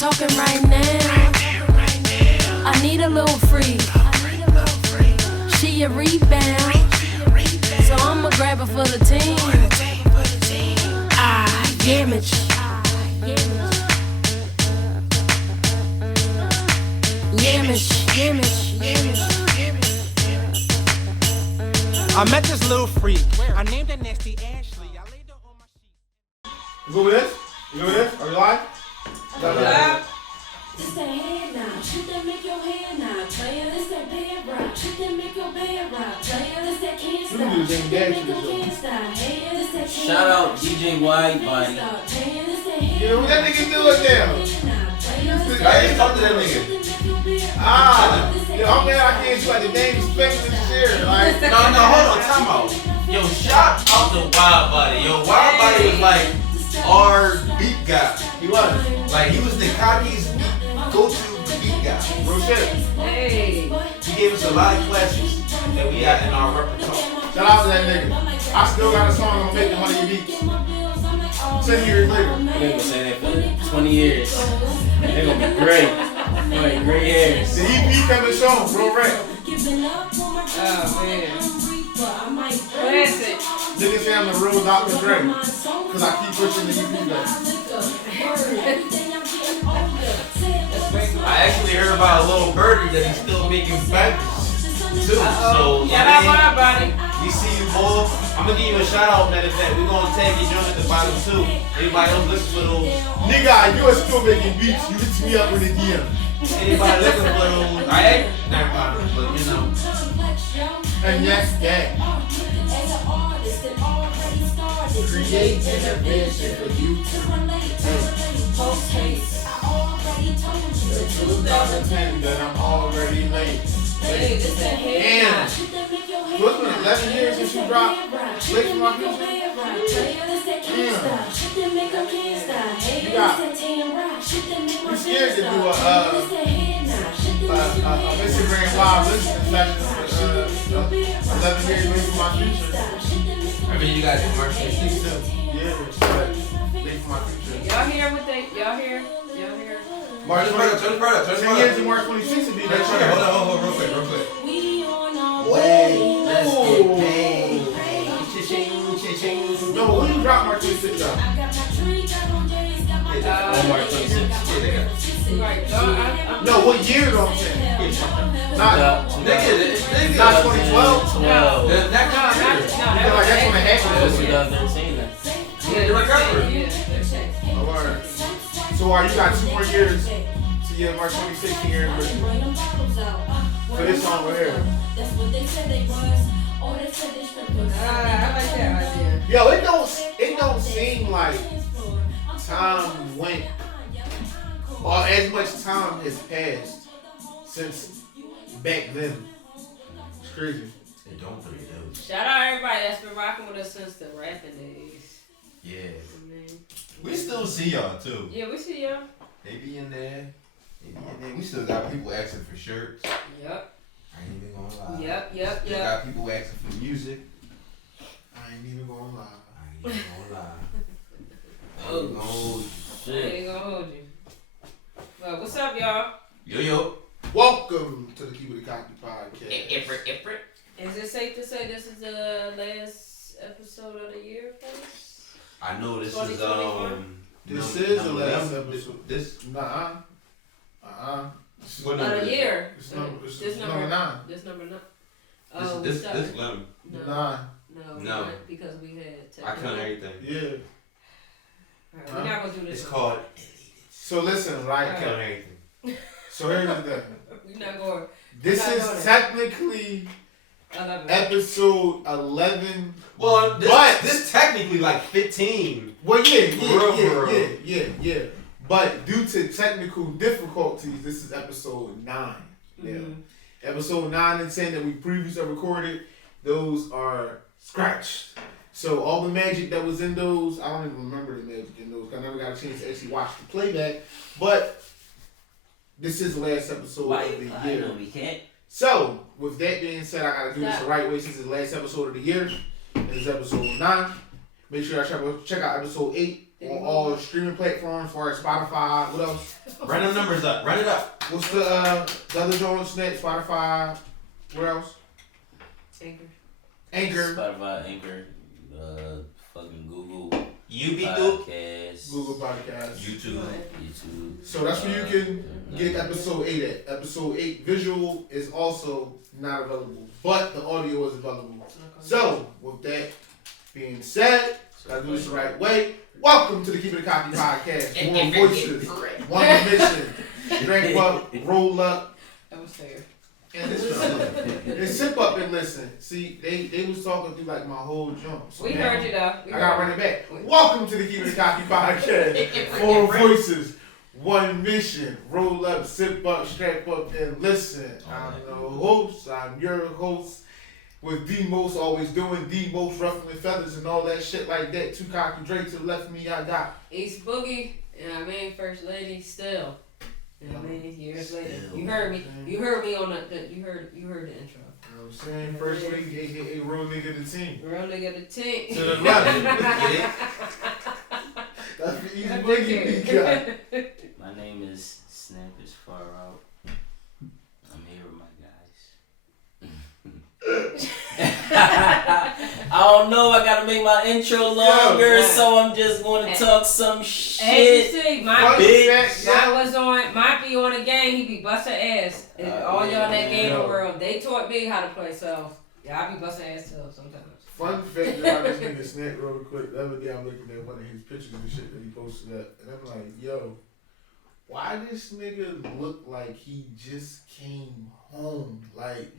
talking right now. I need a little free. She a rebound, so I'ma grab her for the team. Damage. I met this little freak. I named her Nasty Ashley. I laid her on my sheet. You go with this? You go with this? Are you live? Yeah. This that head now, shit that make your head now. Player, this that bed rock, shit that make your bed rock. Player, this that can't stop, shit that make your can't stop. Hey, this that can't. Shout out DJ White Body. Yeah, what that nigga doing now? I ain't talk to that nigga. Yo, I'm mad I can't do like the name spectrum and shit. Like, No, hold on, time out. Yo, shout out to Wild Body. Yo, Wild Body was like our beat guy. he was. Like, he was the Cocky's go-to beat guy. Real shit. Hey. He gave us a lot of classics that we got in our repertoire. Shout out to that nigga. I still got a song on making one of your beats. 10 years later. They gonna say that for 20 years. They're gonna be great. Like great hairs. The EP coming soon, real rap. Oh man. Classic. Niggas say I'm the real Dr. Dre. Cause I keep pushing the EP back. I actually heard about a little birdie that he's still making bangers too. So, Shout out Wild Body. we see you, boy. I'm gonna give you a shout out, matter of fact. We're gonna tag your joint at the bottom too. Anybody else listen for those? Nigga, you are still making beats. You hit me up in the DM. Anybody looking for those? I ain't never mind, but you know. And yes, yeah. Create an vision for you to relate to. 2010 that I'm already late. And what's been 11 years since you dropped Late for My Future? You scared to do a Instagram live listening session 11 years Late for My Future. I mean, you guys did March 26th too. Yeah, but Late for My Future. Y'all hear what they? Y'all hear? March Turn this part up. 10 years in March 26th would be that year. Hold on, real quick. Wait, Let's get paid. no, when you drop March 26th though? On March 26th. Right. No, what year though I'm saying? Not Nigga. not 2012? No. I feel like that's when it That was happened. 2013 then. Oh, word. So you got 2 more years to your March 26th year for this song right here. I like that idea. Yo, it don't seem like time went or as much time has passed since back then. It's crazy. It don't really do. Shout out everybody that's been rocking with us since the rapping days. Yeah. Man. We still see y'all too. Yeah, we see y'all. They be in there. We still got people asking for shirts. Yep. I ain't even gonna lie. Yep. Still got people asking for music. I ain't even gonna lie. I ain't even gonna lie. Oh, I shit. ain't gonna hold you. Well, what's up, y'all? Yo. Welcome to the Keepin the Cocky podcast. Ifrit. Is it safe to say this is the last episode of the year, folks? I know this is 2021? This is the last number- episode. This Nuh-uh. what Of number? the year. It's number, it's This number number 9. This number 9. This Oh, this sorry. this 11. No, 9. no, No. not because we had. I count everything. Yeah. Alright, we're not gonna do this. It's called. So listen, I right? count everything. So here's the thing. We're not going. This We're not is doing it. technically 11. episode 11. Well, But- this technically like 15. Well, For real. yeah. But due to technical difficulties, this is episode 9. Yeah. Mhm. Episode 9 and 10 that we previously recorded, those are scratched. So all the magic that was in those, I don't even remember the magic in those. I never got a chance to actually watch the playback. But this is the last episode Why of you the I year. know we can't. So, with that being said, I gotta do this the right way since it's the last episode of the year. This is episode 9. Make sure y'all check out episode 8 on all streaming platforms for Spotify. What else? Run them numbers up. Run it up. What's the other joints next? Spotify. What else? Anchor. Spotify, Anchor, fucking Google YouTube. Podcast. Google Podcasts. YouTube. So that's where you can get episode 8 at. Episode 8 visual is also not available, but the audio is available. So, with that being said, gotta do this the right way. Welcome to the Keepin Cocky podcast. More voices, one mission. Drink up, roll up, That was fair. and listen. And sip up and listen. See, they was talking through like my whole jump. So We now heard you though. I gotta run it back. Welcome to the Keepin Cocky podcast. Four voices, one mission. Roll up, sip up, strap up, and listen. I'm the host. I'm your host. With the most, always doing the most, ruffling feathers and all that shit like that. Two cocky Drake to the left of me, I got East Boogie, First Lady still. You know what I mean? Years later. You heard me. You heard me on the you heard the intro. You know what I'm saying? First week, aka real nigga the team. Real nigga the tink. To the left. That's the East Boogie we got. My name is Snap is Far Out. I'm here with my guys. I don't know. I gotta make my intro longer, so I'm just going to talk some shit. As you see, might be on a game. He be busting ass. All y'all in that gaming world, they taught me how to play. So yeah, I be busting ass too sometimes. Fun fact about this nigga Snap real quick. The other day I'm looking at one of his pictures and shit that he posted up, and I'm like, yo, why this nigga look like he just came home? Like,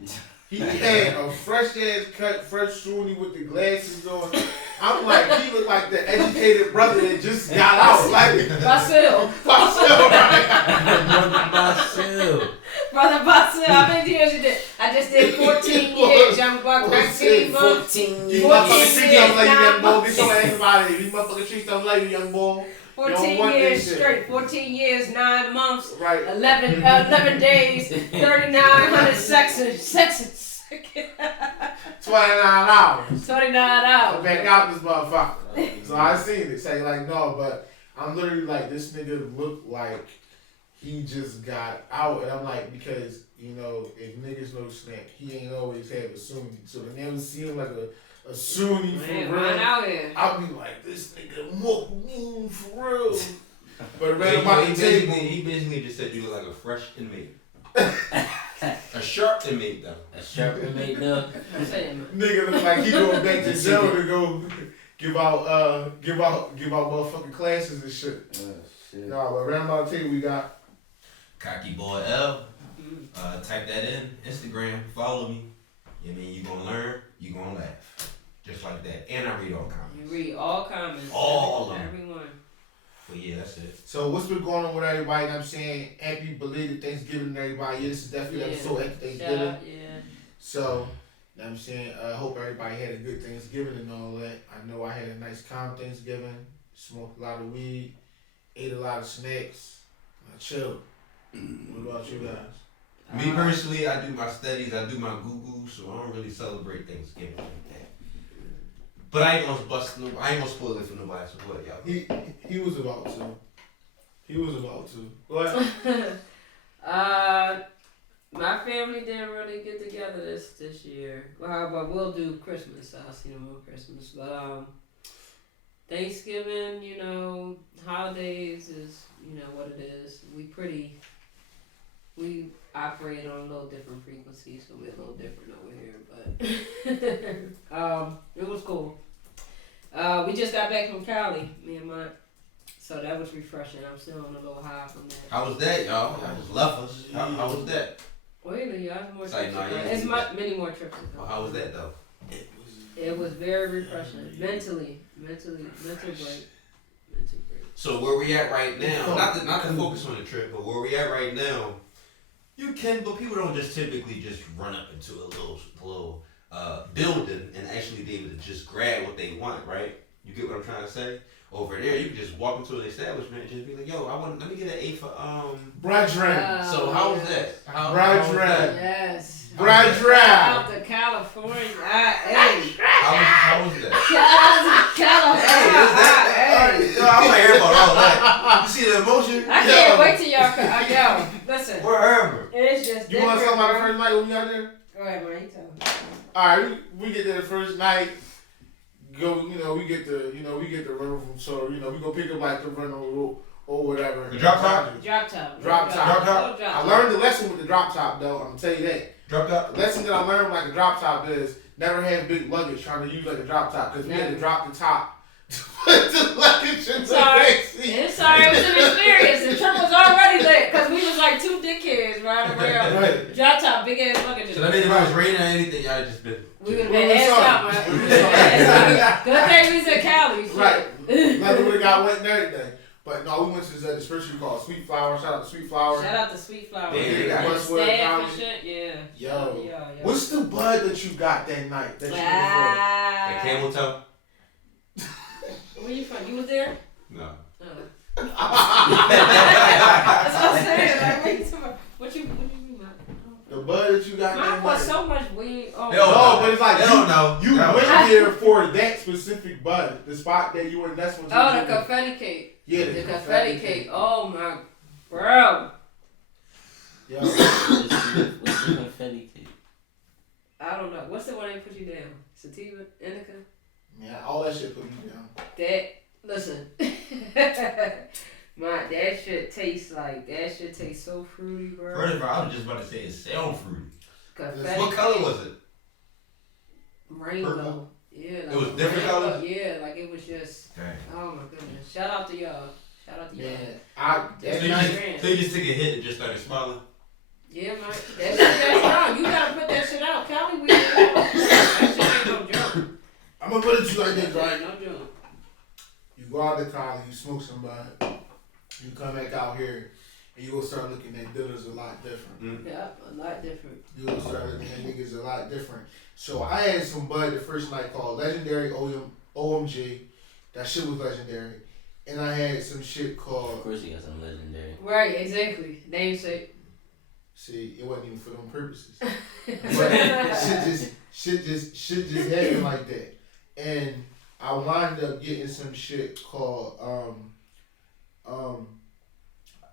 he had a fresh ass cut, fresh shooty with the glasses on. I'm like, he looked like the educated brother that just got out. Like, Basil, right? Brother Basil, how many years you did? I just did 14 years, young buck, 19 months. 14 You years. motherfucking treat them like you, young boy. months. Get your ass out of here. You motherfucking treat them like you, young boy. 14 years straight, 14 years, 9 months, Right. 11 days, 3,900 seconds. 29 hours. 29 I'm hours. back out this motherfucker. So I seen it. Say like no, but I'm literally like this nigga look like he just got out, and I'm like because you know if niggas know Snap, he ain't always have a Sunni, so they never see him like a Sunni for Man, real. mine out here. I'll be like this nigga more mean for real. But right about the table, He basically just said you look like a fresh inmate. A sharp inmate though. A sharp inmate though. I'm saying, man. nigga look like he going back to jail to go give out motherfucking classes and shit. Shit. Nah, but around about the table we got. Cocky Boy L. Type that in. Instagram. Follow me. You mean you gonna learn, you gonna laugh. Just like that. And I read all You comments. read all comments. All of them. Everyone. But yeah, that's it. So what's been going on with everybody? And I'm saying happy belated Thanksgiving to everybody. Yeah, this is definitely episode after Shout Thanksgiving. out, yeah. So, you know what I'm saying, I hope everybody had a good Thanksgiving and all that. I know I had a nice calm Thanksgiving. Smoked a lot of weed. Ate a lot of snacks. I chilled. What about you guys? Me personally, I do my studies, I do my Google, so I don't really celebrate Thanksgiving like that. But I ain't gonna spoil it for nobody. So what, y'all? He was about to. He was about to. What? My family didn't really get together this year. Well, but we'll do Christmas. I'll see them on Christmas. But Thanksgiving, you know, holidays is, you know, what it is. We operate on a little different frequencies, so we're a little different over here. But it was cool. We just got back from Cali, me and my. So that was refreshing. I'm still on a little high from that. How was that, y'all? Y'all just left us. How was that? Wait, you have more It's like, trips. nah, to go. yeah, It's yeah. many more trips. to go. Well, how was that though? It was very refreshing. Mental break. So where we at right now? Not to focus on the trip, but where we at right now? You can, but people don't just typically just run up into a little building and actually be able to just grab what they want, right? You get what I'm trying to say? Over there, you can just walk into an establishment and just be like, "Yo, let me get an A for Brethren. So how was that? How was Brethren. that? Yes. Brethren. Out to California. Hey. How was that? California. Hey, I'm like, emotion. I can't wait till y'all come. Yo, listen. Wherever. It's just You want to talk different, about the bro. first night when we got there? Go ahead, man. You tell me. Alright, we get there the first night. Go, we get the rental from, so we go pick up like the rental or whatever. The drop top? Drop top. Drop top. Drop top. I learned the lesson with the drop top though. I'm gonna tell you that. Drop top. The lesson that I learned like a drop top is never have big luggage trying to use like a drop top because we had to drop the top. Put the luggage in the back seat. It's sorry, it was an experience. The trip was already lit because we was like two dickheads riding around. Right. Drop top, big ass luggage. So that means if it was raining or anything, y'all just been. We would have been ass out, man. We would've been ass out. Good thing we was in Cali. Shit. Right. Like we would have got wet and everything. But no, we went to the dispensary called Sweet Flower. Shout out to Sweet Flower. Shout out to Sweet Flower. Yeah, they got Westwood Staff College. and shit, yeah. Yo. Yo. What's the bud that you got that night? That you That camel toe? Where you from? You was there? No. That's what I'm saying. Like, what you talking about? What you mean, man? The bud that you got Mine that was night. so much weed. Oh, No, but it's like they don't know. You went there for that specific bud, the spot that you were. That's what. Oh, the confetti cake. Yeah, the confetti cake. Oh my, bro. Yeah. What's the confetti cake? I don't know. What's the one that put you down? Sativa, indica. Man, all that shit put me down. That listen. That shit tastes so fruity, bro. First of all, I was just about to say it sound fruity. Confetti What color cake. was it? Rainbow. Purple? Yeah, like It was a different rainbow. colors? Yeah, like it was just. Dang. Oh my goodness! Shout out to y'all. Shout out to y'all. Man, That's So you, nice. just, so you just took a hit and just started smiling? Yeah, man. That shit that's wrong. You gotta put that shit out. Cali, we that shit ain't no joke. I'm gonna put it to you like this, That right? ain't no joke. You go out to college, you smoke some bud, you come back out here, and you will start looking at dealers a lot different. Yeah, a lot different. You will start looking at niggas a lot different. So I had some bud the first night called Legendary OMG. That shit was legendary. And I had some shit Of called. course, you got some legendary. Right, exactly. Namesake. See, it wasn't even for them purposes. But shit just happened like that. And I wound up getting some shit called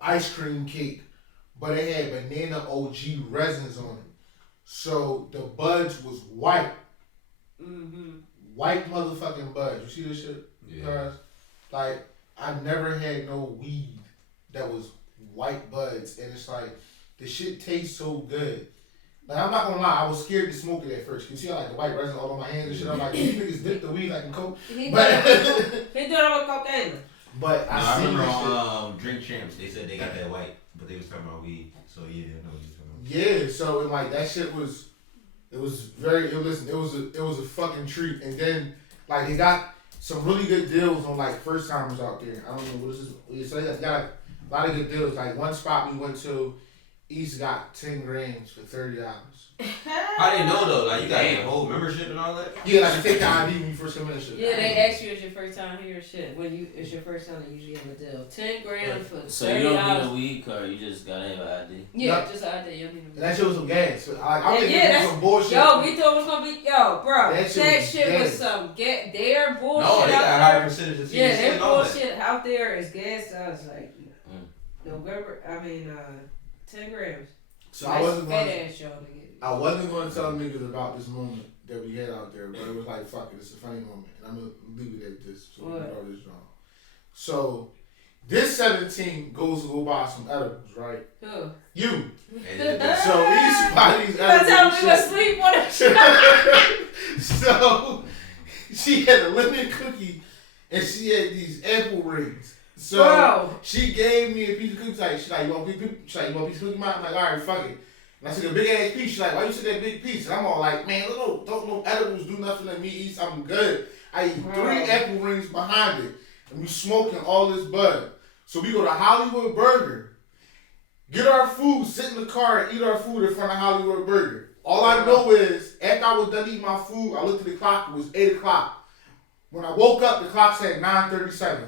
ice cream cake, but it had banana OG resins on it. So the buds was white. Mm-hmm. White motherfucking buds. You see this shit? Yeah. Guys? Like, I never had no weed that was white buds. And it's like, the shit tastes so good. Like, I'm not gonna lie, I was scared to smoke it at first. You see how like the white resin all on my hands and shit? I'm like, these niggas dip the weed like in coke. He But, did it with cocaine. but I seen remember this shit. on Drink Champs, they said they got that white, but they was talking about weed. So yeah, I know what you're talking about. Yeah, so and like that shit was, it was a fucking treat. And then like they got some really good deals on like first timers out there. I don't know what is this. So they got a lot of good deals. Like one spot we went to, East got 10 grams for $30. How they know though? Like you got a whole membership and all that? Yeah, like you take the ID when you first come in and shit. Yeah, they ask you it's your first time here. Shit, when it's your first time, they usually have a deal. 10 grams for $30. So you don't need a weed card, you just gotta have an ID. Yeah, Yep. just an ID. You don't need And that shit was some gas. So, like, I'm thinking Yeah, it was that's- some bullshit. Yo, we thought it was gonna be bro. That That shit shit, was was gas. some their bullshit No, they got a out higher there. percentage of Yeah, THC their and all that. bullshit out there is gas. I was like, November. 10 grams. So I wasn't fat going. ass y'all to get. I wasn't going to tell niggas about this moment that we had out there, but it was like, fuck it, it's a funny moment, and I'm gonna leave it at this. So we What? wrote this wrong. So this 17 goes to go buy some edibles, right? Who? You. And So these bodies You gonna tell me we edibles. was sleep on that shit? So she had a lemon cookie, and she had these apple rings. So Bro. she gave me a piece of cookie. She's like, you want a piece of cookie, Mom? I'm like, all right, fuck it. And I took a big ass piece. She's like, why you took that big piece? And I'm all like, man, don't no edibles do nothing to me. Eat something good. I eat 3 apple rings behind it, and we smoking all this bud. So we go to Hollywood Burger, get our food, sit in the car, and eat our food in front of Hollywood Burger. All I know is, after I was done eating my food, I looked at the clock. It was 8 o'clock. When I woke up, the clock said 9:37.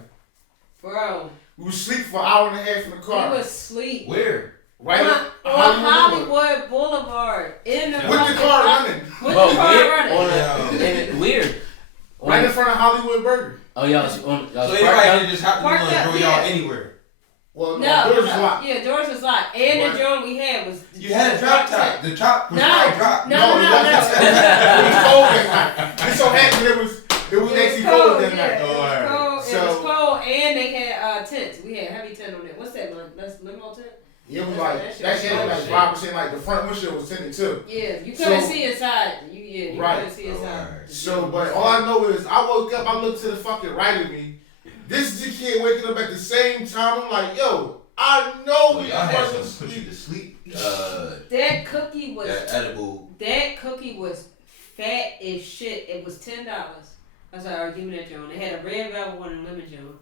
Bro. We was asleep for an hour and a half in the car. He was asleep. where? Right on Hollywood Boulevard. In the With the car running. With the car running. And weird. Right in front of Hollywood Burger. Oh, y'all was on. So anybody can just happen Parked to up, enjoy y'all anywhere. Well, No, doors was locked. yeah, doors was locked, and the joint we had was. You had a drop top. The top was probably dropped. No. It was cold that night. It so happened it was actually cold that night. It was cold, and they had tents. We had heavy tent on it. What's that one? That's limo tent. It was like that shit was like 5%. Like the front windshield was tinted too. Yeah, you couldn't see inside. You couldn't see inside. So, but all I know is I woke up. I looked to the fucking right of me. This kid waking up at the same time. I'm like, yo, I know we wasn't put you to sleep. That cookie was edible. That cookie was fat as shit. It was $10. I was like, all right, give me that joint. They had a red velvet one and a lemon joint.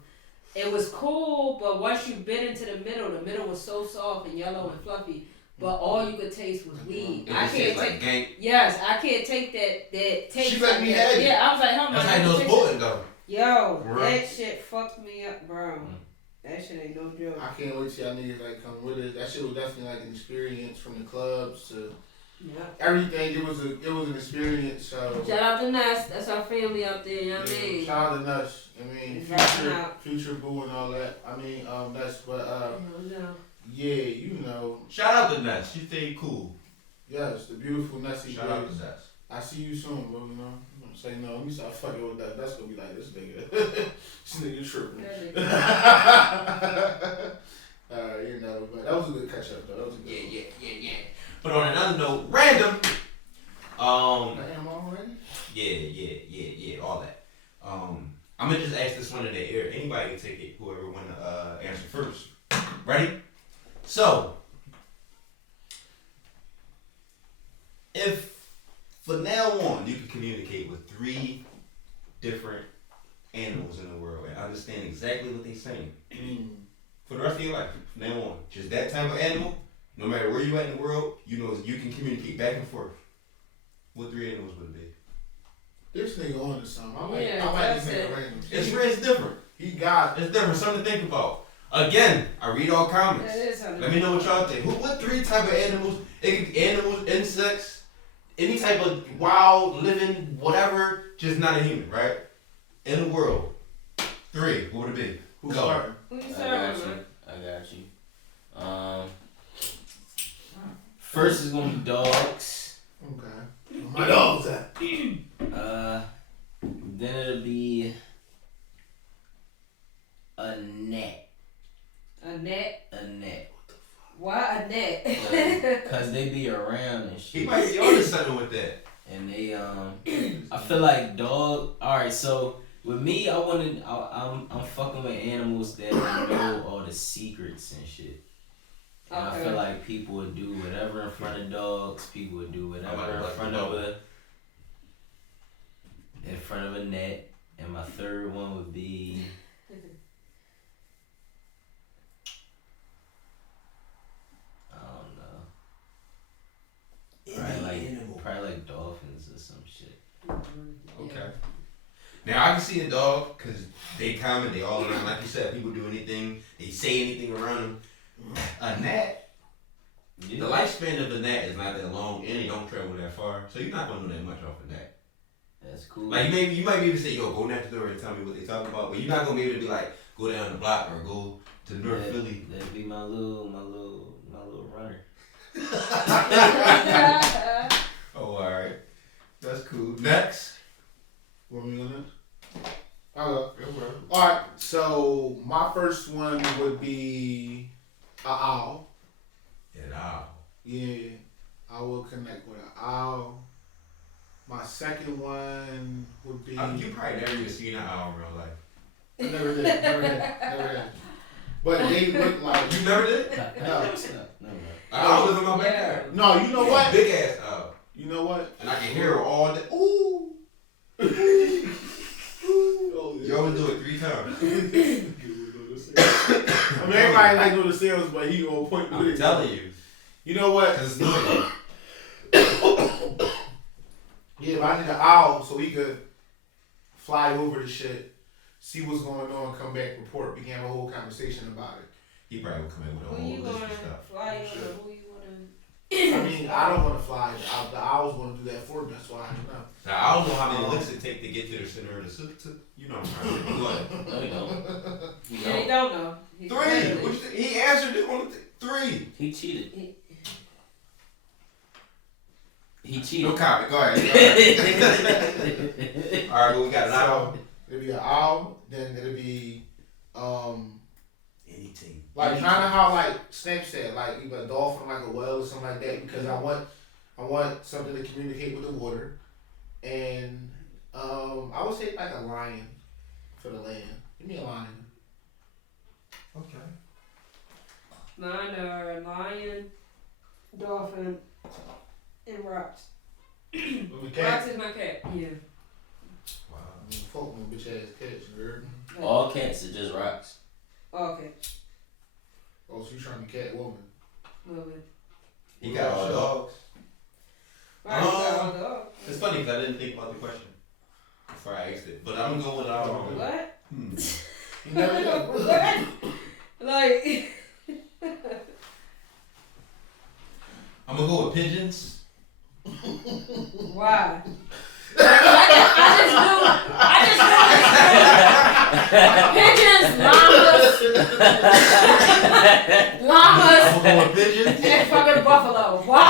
It was cool, but once you bit into the middle was so soft and yellow and fluffy. But all you could taste was weed. I can't take. Like Yes, I can't take that taste. She let me have it. Yeah, I was like, how much? That's how you know it's potent though. Yo, Right. that shit fucked me up, bro. That shit ain't no joke. I can't wait till y'all niggas like come with it. That shit was definitely like an experience from the clubs to everything. It was an experience. So shout out to Ness. That's our family out there. You know what I mean? Shout out to Nush. I mean, future boo and all that. I mean, Nush, but yeah, you know. Shout out to Ness. She stayed cool. Yes, the beautiful Nessy. Shout out to Ness. I see you soon, bro. You know. Say no, let me start fucking with that. That's gonna be like this nigga. This nigga tripping. You know, but that was a good catch up though. That was a good Yeah. But on another note, random. Damn, already? Yeah, all that. I'm gonna just ask this one in the air. Anybody can take it, whoever wanna answer first. Ready? So, if for now on you can communicate with 3 different animals in the world and understand exactly what they're saying for the rest of your life, from now on, just that type of animal, no matter where you at in the world, you know you can communicate back and forth. What 3 animals would it be? This nigga on to something. I like that's this it. nigga random. It's different. He got It's different. Something to think about. Again, I read all comments. Let me know what y'all think. What 3 type of animals? It could be animals, insects, any type of wild, living, whatever, just not a human, right? In the world. 3. What would it be? who's Go. starting? Who you serving, man? I got you. First is gonna be dogs. Okay. Where my dogs at? Then it'll be a net. A net? A net. Why a net? Cause they be around and shit. He might be onto something with that. And they I feel like dog. All right, so with me, I'm fucking with animals that know all the secrets and shit. And I feel like people would do whatever in front of dogs. People would do whatever in front of a net. And my third one would be. Probably like dolphins or some shit. Okay. Now I can see a dog because they common, they all around. Like you said, people do anything, they say anything around them. A gnat, the lifespan of a gnat is not that long, and they don't travel that far, so you're not gonna know that much off a gnat. That's cool. Like you might be able to say, yo, go next door and tell me what they talking about, but you're not gonna be able to be like, go down the block or go to North Philly. That'd be my little runner. Oh, all right, that's cool. Next. Want me to go next? All right, so my first one would be an owl. An owl. Yeah, I will connect with an owl. My second one would be. You probably never even seen an owl in real life. I never did. But they look like. You never did? No. I live in my backyard. No, you know what? Big ass owl. You know what? And I can hear her all day. Ooh. You always do it 3 times. I mean, everybody like doing the sales, but he gonna point to it. I'm telling you. You know what? Because it's noisy. Yeah, but I need an owl so he could fly over the shit, see what's going on, come back, report. We can have a whole conversation about it. He probably would come in with a whole list of stuff. Who you I mean, I don't want to fly. The owls want to do that for me. That's why I don't know. Now, I don't know how many licks it take to get to the center of the soup. You know what I'm trying to say. Go ahead. No, you don't. Yeah, he don't know. He 3. literally- What you think? He answered it on the 3. He cheated. He No cheated. comment. Go ahead. All right, well, we got an owl. It'll be an owl. Then it'll be Anything. like kind of how like Snap said, like either a dolphin, like a whale, or something like that. Because I want something to communicate with the water, and I would say like a lion for the land. Give me a lion. Okay. Mine are lion, dolphin, and rocks. With Rocks cat. is my cat. Yeah. Wow. Fuck my bitch ass cats, you heard? All cats are just rocks. Okay. Oh, so you trying to be cat woman? Well, then. He got all dogs. Right, you got all dog. It's funny because I didn't think about the question before I asked it, but I'm gonna go with What? You never know. What? Like. I'm gonna go with pigeons. Why? I just knew. Pigeons, llamas, I'm gonna go with pigeons. and fucking buffalo. I Why?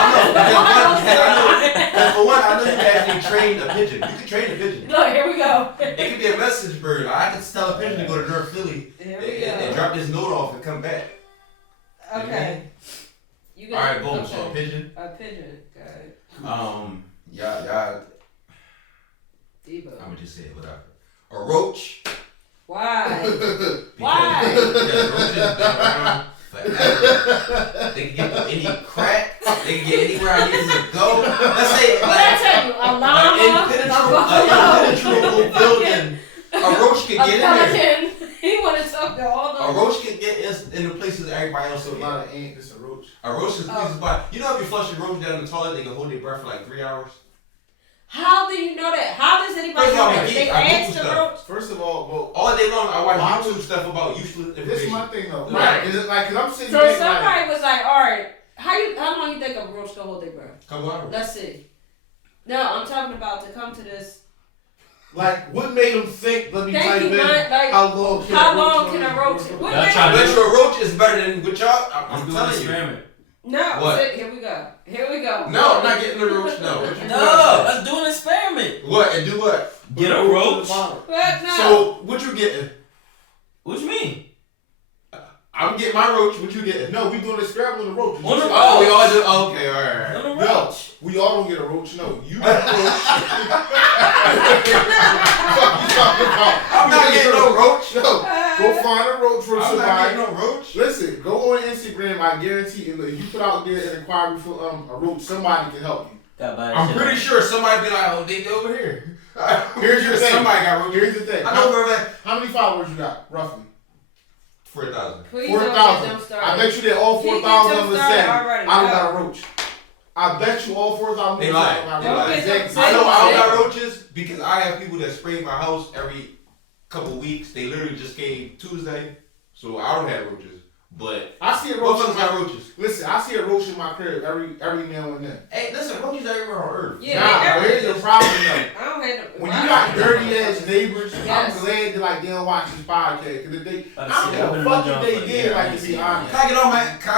know, for one, I know you can actually train a pigeon. You can train a pigeon. Look, here we go. It could be a message bird. I could tell a pigeon to go to North Philly Here we and go. drop this note off and come back. Okay. You All right, boom. okay. So a pigeon. A pigeon. Okay. Y'all. Debo. I'm gonna just say it without a roach. Why? Because Why? Because roaches been around forever. They can get through any crack. They can get anywhere I need them to go. Let's say What I tell you? A llama, a impenetrable building. A roach can a get in there. pelican. He want to talk to all A those. roach can get in the places everybody else It's a can lot get. of ant. It's a roach. A roach is places by. You know if you flush a roach down the toilet, they can hold their breath for like 3 hours. How do you know that? How does anybody First of all, know I that? geek- They I asked Google the stuff. roach. First of all, All day long, I watch Why YouTube stuff about useless this is information. my thing though. Right. Is it like, cause I'm sitting So there somebody like, was like, all right, how long you think a roach can hold their breath? Couple hours. Let's see. No, I'm talking about to come to this. what made them think? Let me Thank type you, in man. Like, how long can how a roach long hold can a their roach? breath? What Y'all they- I bet you a roach is better than with y'all. I'm doing an telling you. experiment. No, What? sit, here we go. Here we go. No, I'm not getting the roach. No. What you No, let's do an experiment. What and do what? Get a roach. What? No. So what you getting? What you mean? I'm getting my roach. What you getting? No, we doing a experiment on the roach. On the roach. Oh, we all do. Okay, all right. On a No, roach. we all don't get a roach. No, you get a roach. I'm not getting no roach. No, go find a roach from I'm not somebody. getting no roach. Listen, go on Instagram. I guarantee you, if you put out there an inquiry for a roach, somebody can help you. Got by I'm pretty sure somebody be like, oh, they over here. Here's your thing. Somebody got roach. Here's the thing. I know for a fact. How many followers you got, roughly? 4,000. Please don't get 4,000. them started. I bet you that all Keep 4,000 them of them started said, already. I don't No. got a roach. I bet you all 4,000 They of them lie. said, I They don't lie. got a roach. Exactly. I know I don't Same. got roaches because I have people that spray my house every couple weeks. They literally just came Tuesday, so I don't have roaches. But I see a roach. motherfuckers In got my, roaches. listen, I see a roach in my crib every now and then. Hey, listen, roaches everywhere on Earth. Yeah, Nah, they but here's the problem though. I don't hate them. When you got dirty ass neighbors, Yes. I'm glad that like they don't watch this podcast. Cause if they, I don't I've give been a fuck in if the they job for a did, year. I like ain't to be seen honest. Can I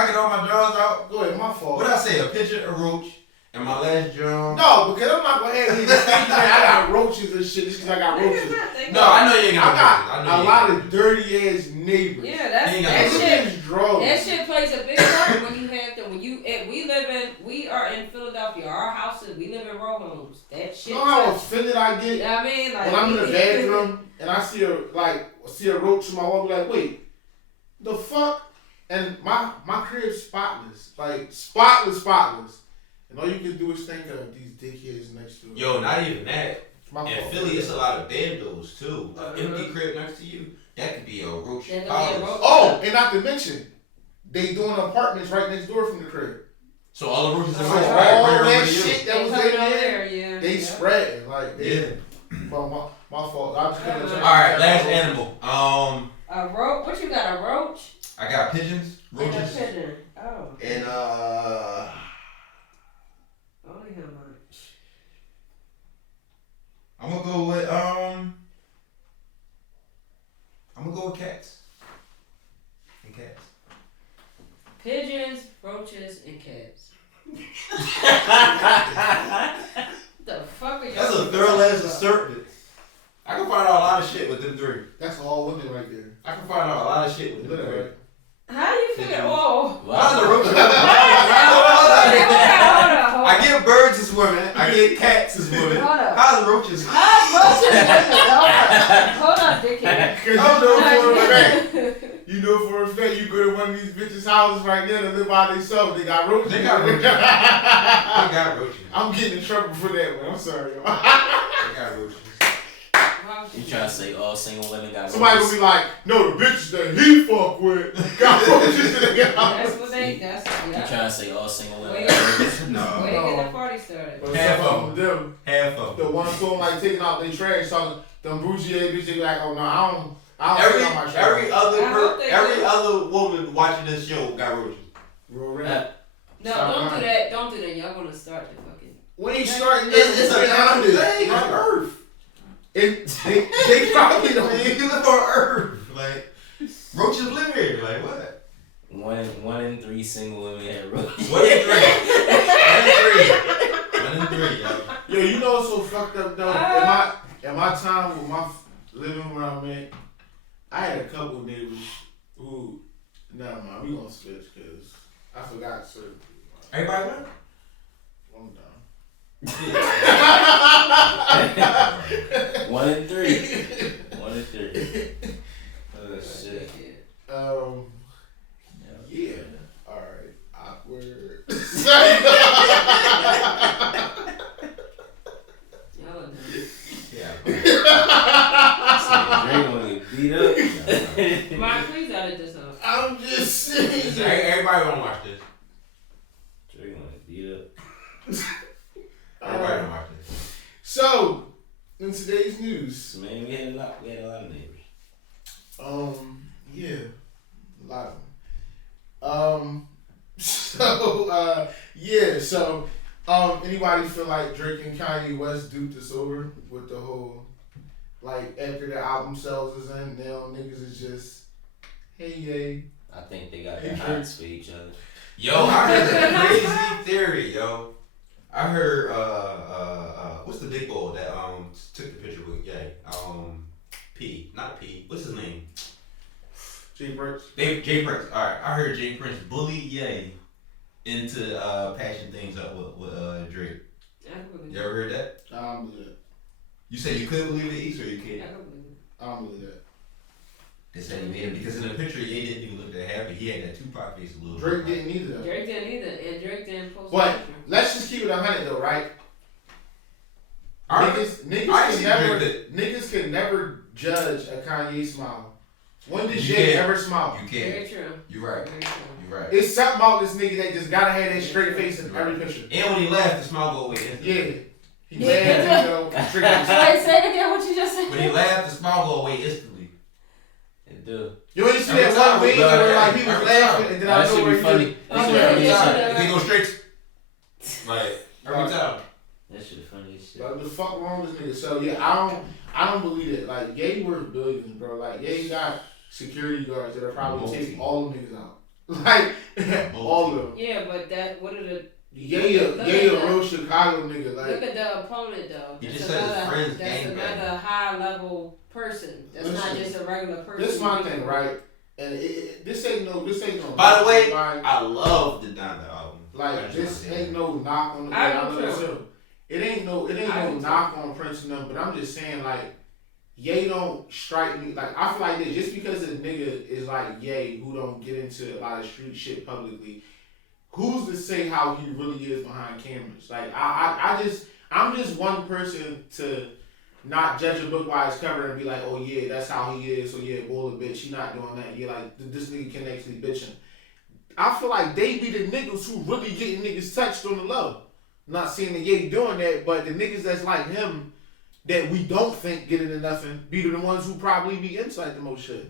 get all my drawers out? Go ahead, my fault. What I say? A pigeon, a roach, and my last drum. No, because I'm not gonna have you thinking that I got roaches and shit just because I got roaches. No, I know you ain't I got got roaches. a lot of dirty ass neighbors. Yeah, that's You ain't got that no shit. That drugs. That shit plays a big part when you have them. When you we are in Philadelphia. Our houses, we live in row homes. That shit. You know how touch- offended I get You know what I mean? Like when I'm in the we- bathroom and I see a roach in my wall. Be like, wait, the fuck? And my crib's spotless, like spotless. And all you can do is think of these dickheads next to it. Yo, not even that. It's my In fault. Philly, it's a lot of bandos too. An empty crib next to you, that could be a roach That could be a palace. roach. Oh, and not to mention, they doing apartments right next door from the crib. So all the roaches So are all right that over to you. shit that They was coming in over there, yeah. they yeah. spreading like they, Yeah. Well, my fault. I just couldn't. Alright. All right, last animal. A roach? What you got? A roach? I got pigeons, And a roaches, pigeon. Oh, and only him on. I'm gonna go with cats. cats. Pigeons, roaches, and cats. The fuck are y'all? That's a thorough ass assortment. I can find out a lot of shit with them three. That's all women right there. I can find out a lot of shit with them Look at three. that. How you figure? Whoa. How's the roach? Hold I get birds as women. I get cats as women. Hold up. How's the roaches? Hold on, dickhead. Cause you know for a fact you go to one of these bitches' houses right now to live by themselves. They got roaches. They got roaches. They got roaches. I'm getting in trouble for that one. I'm sorry, y'all. They got roaches. You trying to say all single women got Somebody will roaches? be like, no, the bitches that he fuck with got roaches in their house. That's what they. That's You yeah. trying to say all single women Wait. got roaches? Way No. to get the party started. But Half some of them, Half of the them. ones who like taking out their trash, talking them bougie ass bitches, they be like, oh no, I don't take out my trash. Every I hope they every do. other woman watching this show got roaches. Real rap. No, Stop don't lying. do that. Don't do that. Y'all gonna start the fucking. We ain't starting It's this. a natural It's thing on Earth. They probably don't. You live on Earth. Like roaches live here. Like what? One in three single women had roaches. 1 in 3. 1 in 3, yo. Yo, you know what's so fucked up though? In my time with my living where I'm at, I had a couple neighbors who, never mind, we gonna switch because I forgot certain people. Everybody went? I'm done. 1 in 3. 1 in 3. Oh shit. Yeah. All right. Awkward. Y'all are done. Yeah. Drake gonna get beat up. Mark, please edit this out. I'm just saying. Everybody wanna watch this. Drake gonna get beat up. Everybody wanna watch this. So, in today's news, Man, we had a lot of neighbors. yeah, a lot of them. Anybody feel like Drake and Kanye West duped us over with the whole, like, after the album sales is in, now niggas is just, hey, yay. I think they got their hearts for each other. Yo, I heard that crazy theory, yo. I heard what's the big boy that took the picture with Ye? Not P. What's his name? Jay Prince. Jay Prince. Alright, I heard Jay Prince bully Ye into patching things up with Drake. I can believe You it. ever heard that? I don't believe that. You said you couldn't believe it, East, or you I can't? can believe it. I don't believe that. They said he made it because in the picture Ye didn't even look that happy. He had that Tupac face a little Drake bit. didn't either though. Drake didn't either, and Drake didn't post. But a picture. let's just keep it 100 though, right? Alright. Niggas can never judge a Kanye smile. When did You Jay can't. ever smile? You Very can't. true. You're right. Very true. You're right. It's something about this nigga that just gotta have that straight face in every picture. And when he laughed, the smile go away instantly. Yeah. He laughed, you know, straight face. Wait, say it again. What you just said? When he laughed, the smile go away instantly. It do. You ain't see Every that time one we video love where it. like he was Every laughing time. and then That I know should where be he funny. was. That Okay, should be yeah. funny. If he go straight, like every time. That shit funny as shit. Like the fuck wrong with this nigga? So yeah, I don't believe it. Like Ye worth billions, bro. Like Ye got security guards that are probably taking all them niggas out. Like all of them. Yeah, but that what are the Ye a real Chicago nigga. look Like at the opponent though. He That's just said his another- friends That's gangbang. another high level person. That's not Listen, just a regular person. this my thing, right? And this ain't no. By the way, like, I love the Donda album. like this ain't no knock on the. I I do know too. too. It ain't no I do too. knock on Prince and them, but I'm just saying like. Ye don't strike me like I feel like this just because a nigga is like Ye who don't get into a lot of street shit publicly. Who's to say how he really is behind cameras? Like I'm just one person to not judge a book by its cover and be like, oh yeah, that's how he is. So yeah, boy, the bitch, he not doing that. Yeah, like this nigga can actually bitch him. I feel like they be the niggas who really getting niggas touched on the low. Not seeing the Ye doing that, but the niggas that's like him. That we don't think get into nothing be the ones who probably be inside the most shit.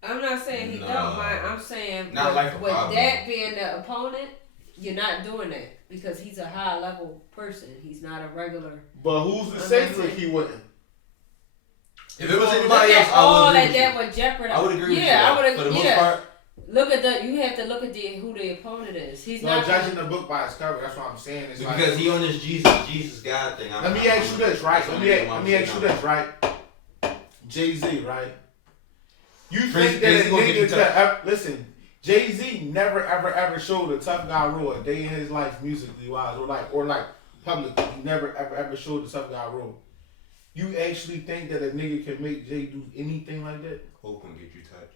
I'm not saying he No. don't mind. I'm saying Not like a with problem. that being the opponent, you're not doing that because he's a high level person. He's not a regular. But who's to say Drake he wouldn't? If it was Look anybody else, at all I would that agree with would jeopardize. you. I would agree with you. Yeah, I would For the agree. most part, Look at the. You have to look at who the opponent is. He's No, not judging the book by its cover. That's what I'm saying. It's because like, he on this Jesus God thing. let me ask you this, right? Let me ask you this, right? Jay-Z, right? You think that a Jay-Z gonna get you nigga listen? Jay-Z never ever showed a tough guy raw a day in his life musically wise, or like publicly. He never ever showed a tough guy raw. You actually think that a nigga can make Jay do anything like that? Hope can get you touched.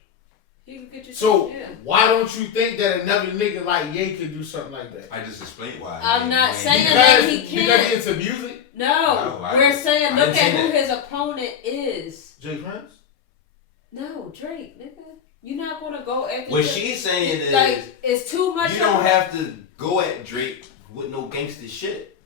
He can get you. So Yeah. why don't you think that another nigga like Ye could do something like that? I just explained why. I'm not saying Because that he because can't. he into music, No, I we're saying I look didn't at say who that. his opponent is. Jay Prince. No, Drake, nigga. You're not gonna go after. What Drake. she's saying is, Like it's too much. you don't have to go at Drake with no gangster shit.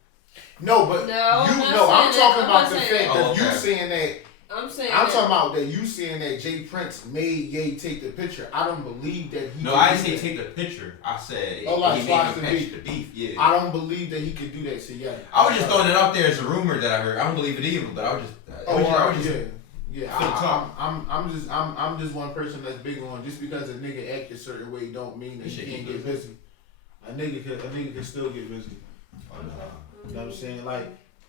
No, but No, you I'm not know, I'm saying talking that. about I'm the not fact saying that that. you Okay. saying that. I'm saying. I'm that. talking about that you saying that Jay Prince made Ye take the picture. I don't believe that he. No, could I do didn't say that. take the picture. I said Oh, like he squash made the him beef. catch the beef. Yeah. I don't believe that he could do that to Ye. I was just throwing it out there as a rumor that I heard. I don't believe it either, but I was just. I was just yeah. for the talk. I'm just one person that's big on just because a nigga act a certain way don't mean that This he shit can't keep get busy. A nigga can still get busy. Oh, no. You know what I'm saying? Like,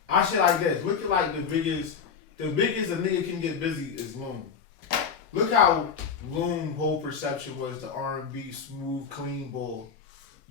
I shit like this. Look at like the biggest a nigga can get busy is Loon. Look how Loon whole perception was the R&B smooth, clean bull.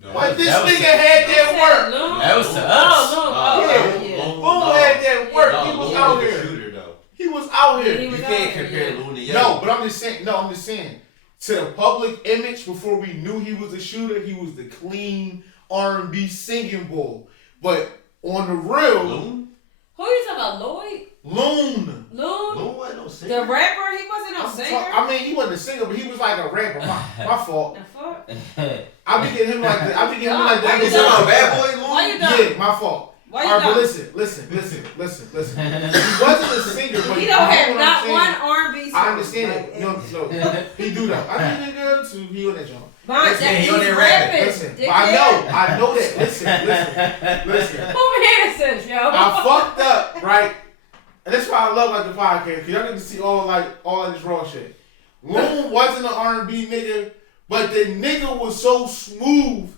No, But this that was nigga to- had that work. Loon? That was to us. Oh, Yeah. yeah. Loon had that work. No, He was Loon out was a here. shooter though. He was out Yeah, here. he You was out can't there, compare yeah. Loon to Ye. No, but I'm just saying. To the public image, before we knew he was a shooter, he was the clean R&B singing bull. But on the real, Loon? Who you talking about, Lloyd? Loon. Loon? Loon wasn't no The singer. rapper? He wasn't no singer. I mean, he wasn't a singer, but he was like a rapper. My fault. The fuck? I be getting him like that. I be getting him like Why that. you You talking about done? Bad Boy Loon? Why you done? Yeah, my fault. Why you All right, but done? listen. He wasn't a singer, but He you don't know have what I'm not saying? one R&B song. I understand Like, it. No, he do though. I think nigga too. He on that joint. But Listen, that he he's on there rapping. rapping. Listen, dickhead. I know that. Listen. Who innocent, yo? I fucked up, right? And that's why I love like the podcast, cause y'all get to see all of this raw shit. Loon wasn't an R&B nigga, but the nigga was so smooth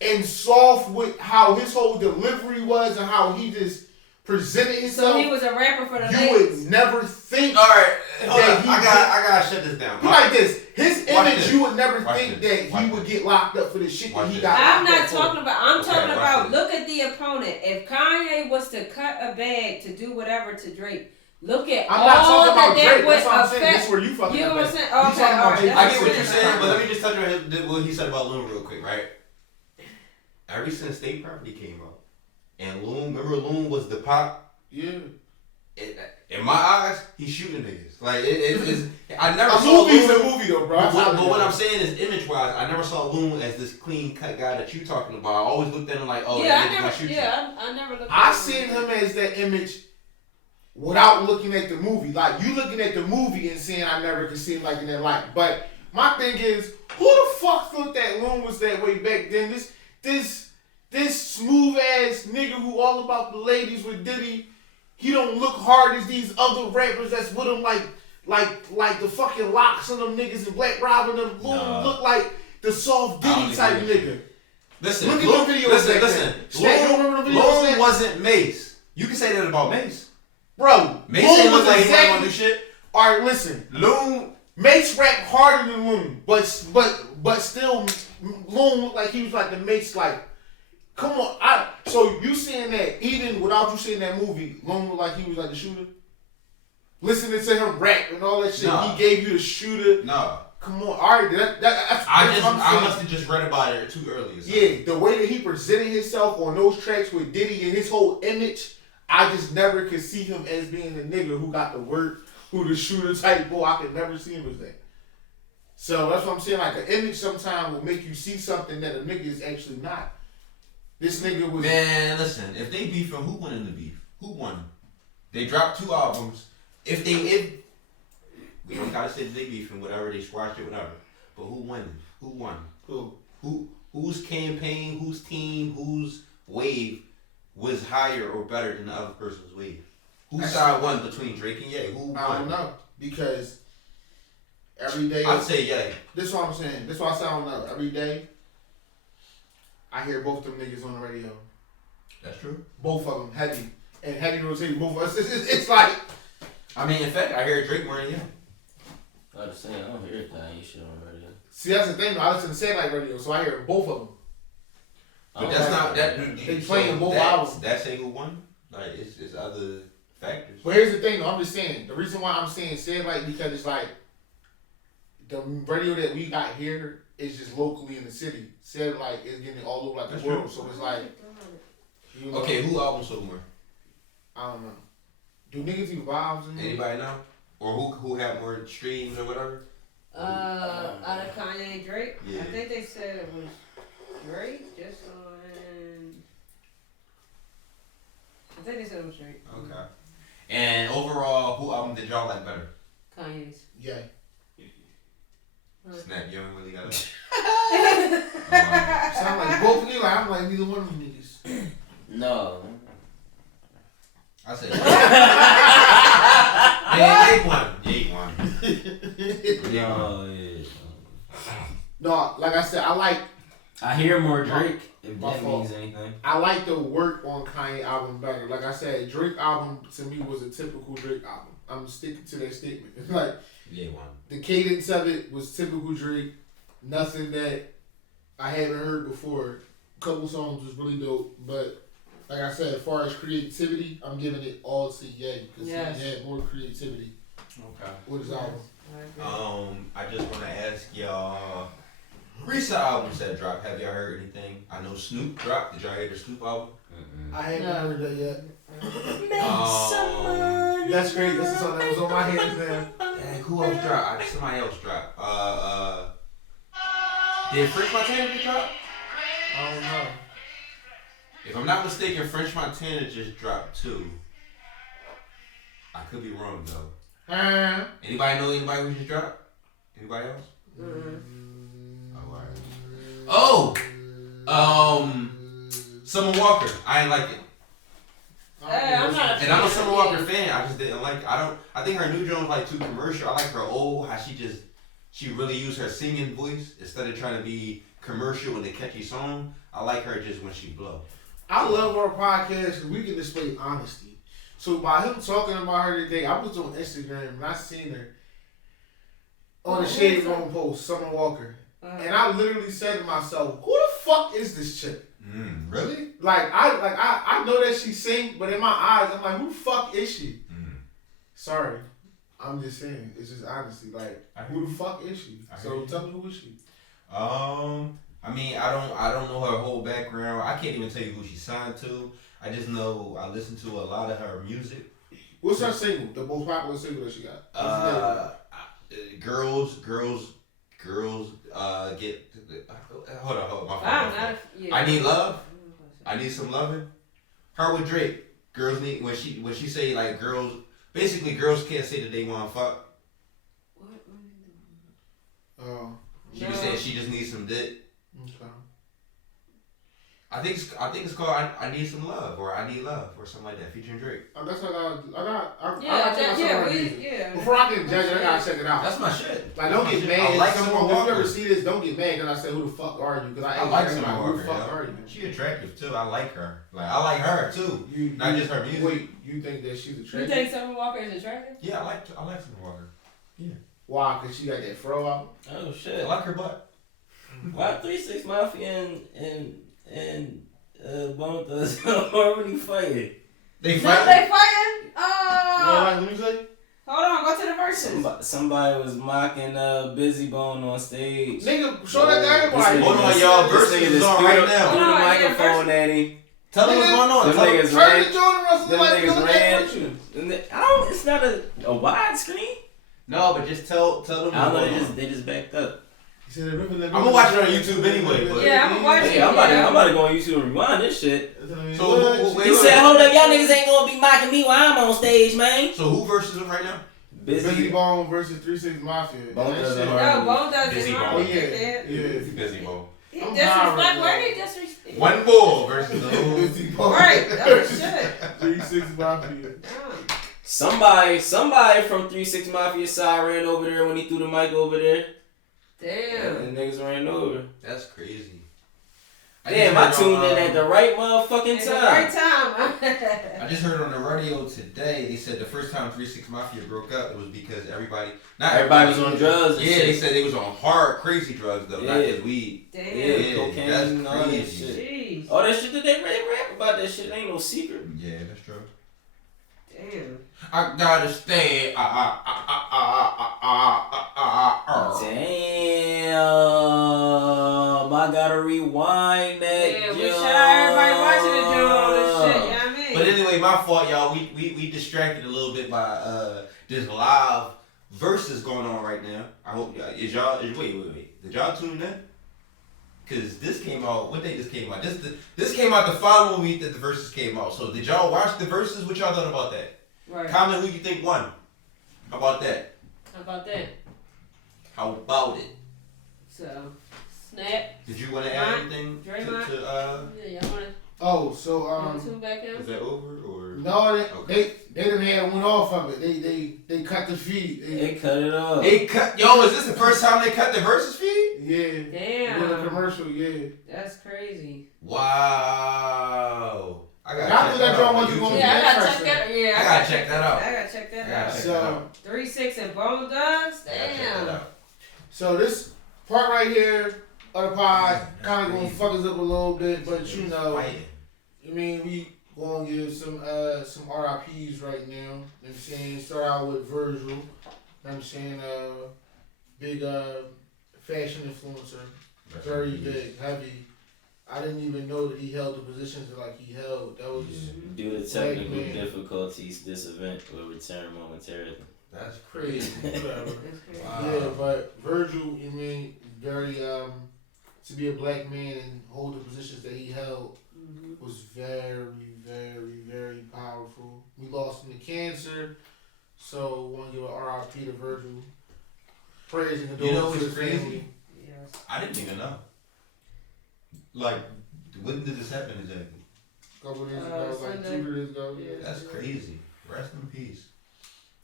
and soft with how his whole delivery was and how he just presented himself. So he was a rapper for the you ladies. would never think. All right, hold that up. he I gotta shut this down. He like this. His Watch image, this. you would never Watch think this. that Watch he would get locked up for the shit Watch that he this. got I'm locked not up for. talking about. I'm Okay, talking watch about. this. Look at the opponent. If Kanye was to cut a bag to do whatever to Drake, look at I'm all not talking that about that Drake. would That's what I'm saying. affect. That's where you fucking You know up what I'm at. saying? You Okay, talking about alright, Jay- that's I get what you're what saying, I'm but let me just touch on what he said about Loon real quick, right? Ever since State Property came out, and Loon, remember Loon was the pop? Yeah. In my eyes, he's shooting niggas. Like, it's I never A saw movie's Loon. a movie though, bro. But what I'm saying is, image-wise, I never saw Loon as this clean-cut guy that you talking about. I always looked at him like, oh, Yeah, that I nigga never. gonna shoot you. Yeah, I never looked. I at seen him as that image without looking at the movie. Like you looking at the movie and saying I never could see him like in that light. But my thing is, who the fuck thought that Loon was that way back then? This smooth ass nigga who all about the ladies with Diddy. He don't look hard as these other rappers that's with him like the fucking Locks and them niggas and Black Robin and them. Loon look like the soft I don't Diddy type agree with nigga. Listen, Look at Loon, the videos listen, back listen. then. Snap, you remember the videos Loon back? wasn't Mace. You can say that about Mace. Bro, Mace Loon ain't was look like he might exactly. want to do shit. Alright, listen. Loon, Mace rap harder than Loon, but still Loon looked like he was like the Mace. Like, come on, so you saying that even without you seeing that movie, Loon looked like he was like the shooter? Listening to him rap and all that shit, Nah. he gave you the shooter. no. Come on, alright, that's I what I'm I saying. must have just read about it too early. Or something. Yeah, the way that he presented himself on those tracks with Diddy and his whole image, I just never could see him as being the nigga who got the work, who the shooter type boy. I could never see him as that. So that's what I'm saying. Like an image sometimes will make you see something that a nigga is actually not. This nigga was. Man, listen. If they beefing, who won in the beef? Who won? They dropped 2 albums. If we don't gotta say that they beefing, whatever they squashed it, whatever. But who won? Who won? Whose campaign, whose team, whose wave was higher or better than the other person's wave? Who side won between Drake and Ye? Who won? I don't know because every day. I'd say Ye. This is what I'm saying. This is why I say I don't know. Every day, I hear both them niggas on the radio. That's true. Both of them heavy and heavy rotating. Both of us. It's like. I mean, in fact, I hear Drake more than Ye. I was saying, I don't hear Kanye shit on the radio. See, that's the thing. Though. I listen to satellite radio, so I hear both of them. But that's not that. They playing both albums. That say who won? Like it's other factors. But here's the thing, though. I'm just saying. The reason why I'm saying satellite because it's like the radio that we got here is just locally in the city. Satellite is getting all over like the world, so it's like. You know, Okay, who album sold more? I don't know. Do niggas even vibes in there? Anybody know? Or who had more streams or whatever? Out of Kanye and Drake, Yeah. I think they said it was Drake just on. I think they said it was Drake. Okay. And overall, who album did y'all like better? Kanye's. Yeah. Snap, you don't really got it. So I'm like, both of you, like, I'm like, neither one of them niggas. No. I said, man, Ye won. No, yeah. No, like I said, I hear more Drake, if My that fault. means anything. I like the work on Kanye album better. Like I said, Drake album to me was a typical Drake album. I'm sticking to that statement. Like Ye won. the cadence of it was typical Drake. Nothing that I haven't heard before. A couple songs was really dope, but like I said, as far as creativity, I'm giving it all to Ye because he had more creativity Okay. with his album. I just want to ask y'all. Recent albums that dropped. Have y'all heard anything? I know Snoop dropped. Did y'all hear the Snoop album? I haven't heard that yet. That's That's great. This is something that was on my hands now. Dang, who else dropped? Somebody else dropped. Did French Montana drop? I don't know. If I'm not mistaken, French Montana just dropped 2. I could be wrong though. Anybody know anybody who just dropped? Anybody else? Oh, Summer Walker. I ain't like it. I'm not. And I'm a Summer Walker fan. I just didn't like it. I think her new joint was like too commercial. I like her old, how she really used her singing voice instead of trying to be commercial with a catchy song. I like her just when she blow. I love our podcast because we can display honesty. So by him talking about her today, I was on Instagram and I seen her on the Shade Room post, Summer Walker. And I literally said to myself, who the fuck is this chick? Really? Like I know that she sing, but in my eyes, I'm like, who the fuck is she? Sorry. I'm just saying, it's just honesty. Like, who the fuck is she? So tell me who is she? I mean, I don't know her whole background. I can't even tell you who she signed to. I just know I listen to a lot of her music. What's her single? The most popular single that she got? Girls get. Hold on. My fault. I need love. I need some loving. Her with Drake. Girls need when she say like girls. Basically, girls can't say that they want to fuck. She was saying she just needs some dick. Okay. I think it's called I Need Some Love or I Need Love or something like that featuring Drake. That's what I got. Yeah. Before I can judge it, I gotta check it out. That's my shit. Like, don't get mad. I like If Summer you Walker. ever see this, don't get mad because I say, who the fuck are you? Because I like Summer Walker. Who the fuck are you? She attractive too. I like her. Like I like her too. Not just her music. Wait, you think that she's attractive? You think Summer Walker is attractive? Yeah, I like Summer Walker. Yeah. Why? Because she got that fro out? Oh I shit. like her butt. Why 3-6 Mafia and Bone Thugs already fighting? They No, fight. they fighting. Let me say. Hold on, go to the verses. Somebody was mocking Busy Bone on stage. Nigga, show that to everybody. Hold on, y'all. Versus is on right now. Threw the No, microphone at him. Tell them what's going on. Them Tell them- niggas Turn ran. the Jordan Russell Them like niggas ran. you. It's not a widescreen. No, but just tell them. I don't what's know. going on. They just backed up. I'm gonna watch it on YouTube anyway. But Yeah, I'm watching. Hey, I'm about to go on YouTube and rewind this shit. So He said, "Hold up, y'all niggas ain't gonna be mocking me while I'm on stage, man." So who versus him right now? Busy Bone versus 3-6 Mafia. Bone That doesn't shit- hurt. No, Bone Thugs Busy is Bone. wrong. Oh, yeah. Busy Bone. He I'm disrespect. tired. Where did he disrespect? One bull versus the whole. Busy Bone. Right, that's shit. 3-6 Mafia. Yeah. Somebody from 3-6 Mafia side ran over there when he threw the mic over there. Damn. And niggas ran over. That's crazy. Damn, I tuned in at the right motherfucking At time. the right time. I just heard on the radio today, they said the first time 3-6 Mafia broke up, it was because everybody was on drugs and yeah, shit. they said they was on hard, crazy drugs though, not just weed. Damn. Yeah, cocaine that's and all that crazy. shit. Jeez. All that shit that they rap about, that shit ain't no secret. Yeah, that's true. Damn. I gotta stay. Damn, I gotta rewind that. Yeah, we shout out everybody watching the joint on this shit, you know what I mean? But anyway, my fault, y'all. We distracted a little bit by this live versus going on right now. I hope y'all wait. Did y'all tune in? Cause this came out. What day this came out? This came out the following week that the verses came out. So did y'all watch the verses? What y'all thought about that? Right. Comment who you think won. How about that? How about that? How about it? So, Snap. Did you want to add anything to Yeah, y'all wanna tune back in? Is that over or? No, Okay. they didn't have one off of it. They cut the feed. They cut it off. They cut. Yo, is this the first time they cut the versus feed? Yeah. Damn. With a commercial, yeah. That's crazy. Wow. I I thought that y'all wanted to go Yeah, I gotta first, check that. Yeah, I gotta check that out. I gotta check that I gotta out. check So, that out. 3-6 and Bone Dogs. I gotta check that Damn. out. so this part right here of the pod That's kind of gonna crazy. fuck us up a little bit, but you know, Fighting. I mean, we gonna give some RIPs right now. You know what I'm saying? Start out with Virgil. You know what I'm saying? Big fashion influencer. Rest in Very peace. big, heavy. I didn't even know that he held the positions that like he held. That was Due to technical man. difficulties, this event will return momentarily. That's crazy. Whatever. That's crazy. Wow. Yeah, but Virgil, you mean, very to be a black man and hold the positions that he held Mhm. was very, very, very powerful. We lost him to cancer, so want to give an RIP to Virgil. Praise and You know condolences to what's his crazy? family. Yes. I didn't even know. Like, when did this happen exactly? A couple days ago, like Sunday. 2 days ago. Yeah. That's crazy. Rest in peace.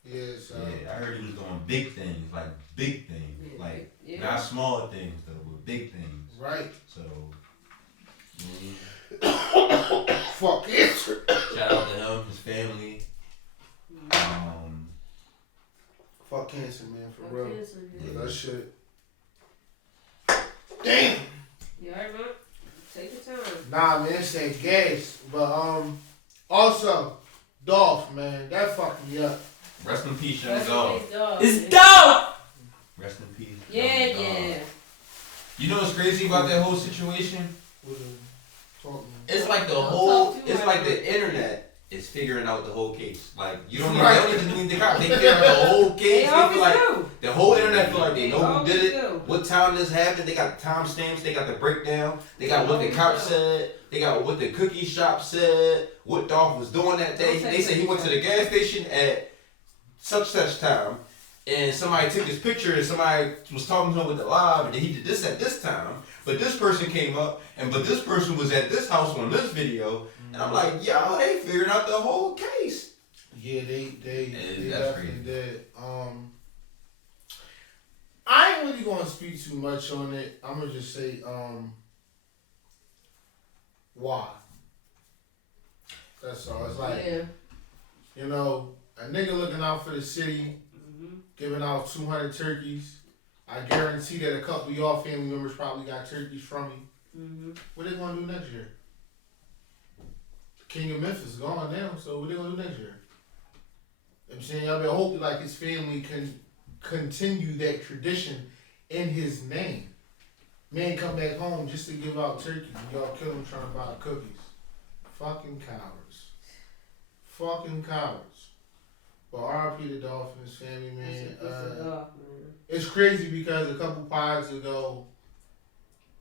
Yeah, so Yeah, I heard he was doing big things, like big things, Yeah, like yeah. not small things though, but big things. right. So, mhm. Fuck it. Shout out to him, his family. Fuck cancer, man, for Fuck real. cancer, yeah. Yeah, that shit. Damn. You alright, man? Take your time. Nah, man, it's that gas. But also, Dolph, man, that fucked me up. Rest in peace, young Rest in dog. peace, dog. It's dope! Rest in peace. Yeah, young dog. yeah. You know what's crazy about that whole situation? Talk, man. It's like the Don't whole, talk too it's much. like the internet is figuring out the whole case. Like, you don't even, Right. they don't even need the cops. They figure out the whole case. They They always feel like, do. the whole internet feel like they know who always did it, do. what time this happened. They got the timestamps, they got the breakdown, they got what the cops said, they got what the cookie shop said, what Dolph was doing that day. Don't say They said he went to the gas station at such time, and somebody took his picture, and somebody was talking to him with the live, and then he did this at this time. But this person came up, but this person was at this house on this video, and I'm like, yo, they figured out the whole case. Yeah, they that's definitely did. I ain't really gonna speak too much on it. I'm gonna just say why. That's all. It's like, Yeah. you know, a nigga looking out for the city, Mm-hmm. giving out 200 turkeys. I guarantee that a couple of y'all family members probably got turkeys from me. Mm-hmm. What they gonna do next year? King of Memphis is gone now, so what they gonna do next year? I'm saying, y'all better hope like his family can continue that tradition in his name. Man come back home just to give out turkeys and y'all kill him trying to buy cookies. Fucking cowards. Fucking cowards. But RIP to Dolph and his family, man. It's crazy because a couple pods ago,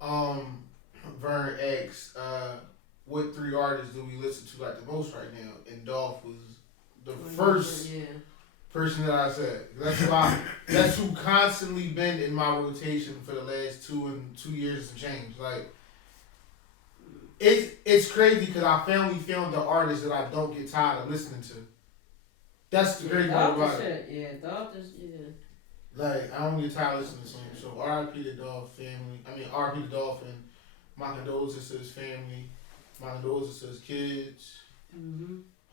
Vern asked, what 3 artists do we listen to like the most right now? And Dolph was the first person that I said. That's why. That's who constantly been in my rotation for the last 2 years and change. Like, it's crazy because I finally found the artist that I don't get tired of listening to. That's the great part about it. Yeah, doctors, yeah. Like, I don't get tired of listening to him. So, R.I.P. the dog family. I mean, R.I.P. the dolphin. My condolences to his family. My condolences to his kids.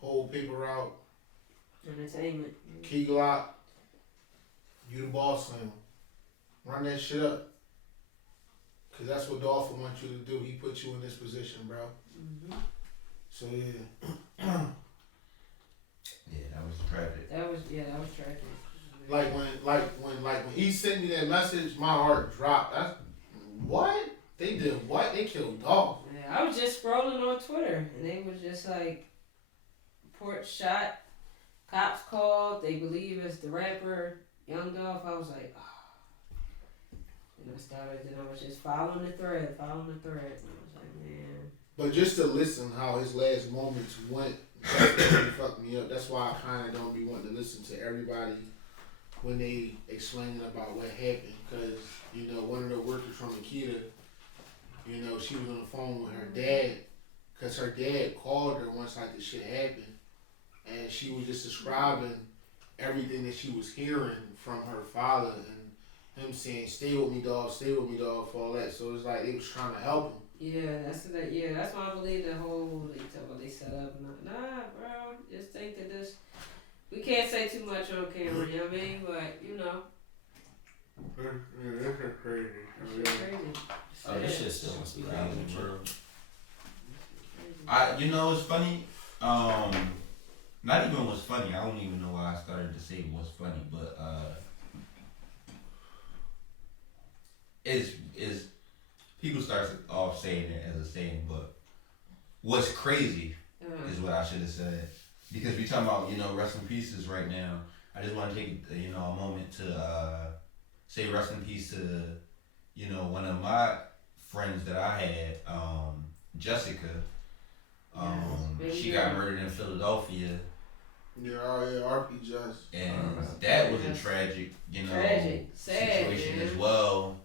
Whole paper route. Entertainment. Key Glock. You the boss now. Run that shit up. Because that's what Dolphin wants you to do. He put you in this position, bro. So, yeah. Yeah, that was tragic. That was tragic. Like when he sent me that message, my heart dropped. That's what? They did what? They killed Dolph. Yeah, I was just scrolling on Twitter and they was just like, report shot, cops called, they believe it's the rapper Young Dolph. I was like, oh. And I was just following the thread. And I was like, man. But just to listen how his last moments went, that really fucked me up. That's why I kind of don't be wanting to listen to everybody when they explaining about what happened. Because, you know, one of the workers from Akita, you know, she was on the phone with her dad. Because her dad called her once like this shit happened. And she was just describing everything that she was hearing from her father. And him saying, stay with me, dog, for all that. So it's like they was trying to help him. Yeah, that's why I believe the whole they set up. Nah, bro, just think that this. We can't say too much on camera, you know what I mean? But you know. Yeah, this is crazy. This shit crazy. Oh, this shit still must be loud in the world. You know, it's funny. Not even what's funny. I don't even know why I started to say what's funny, but is people start off saying it as a saying, but what's crazy is what I should have said. Because we talking about, you know, rest in pieces right now. I just want to take, you know, a moment to say rest in peace to, you know, one of my friends that I had, Jessica. She got murdered in Philadelphia. Yeah, RP Just. And that was a tragic, you know, sad, situation man. as well.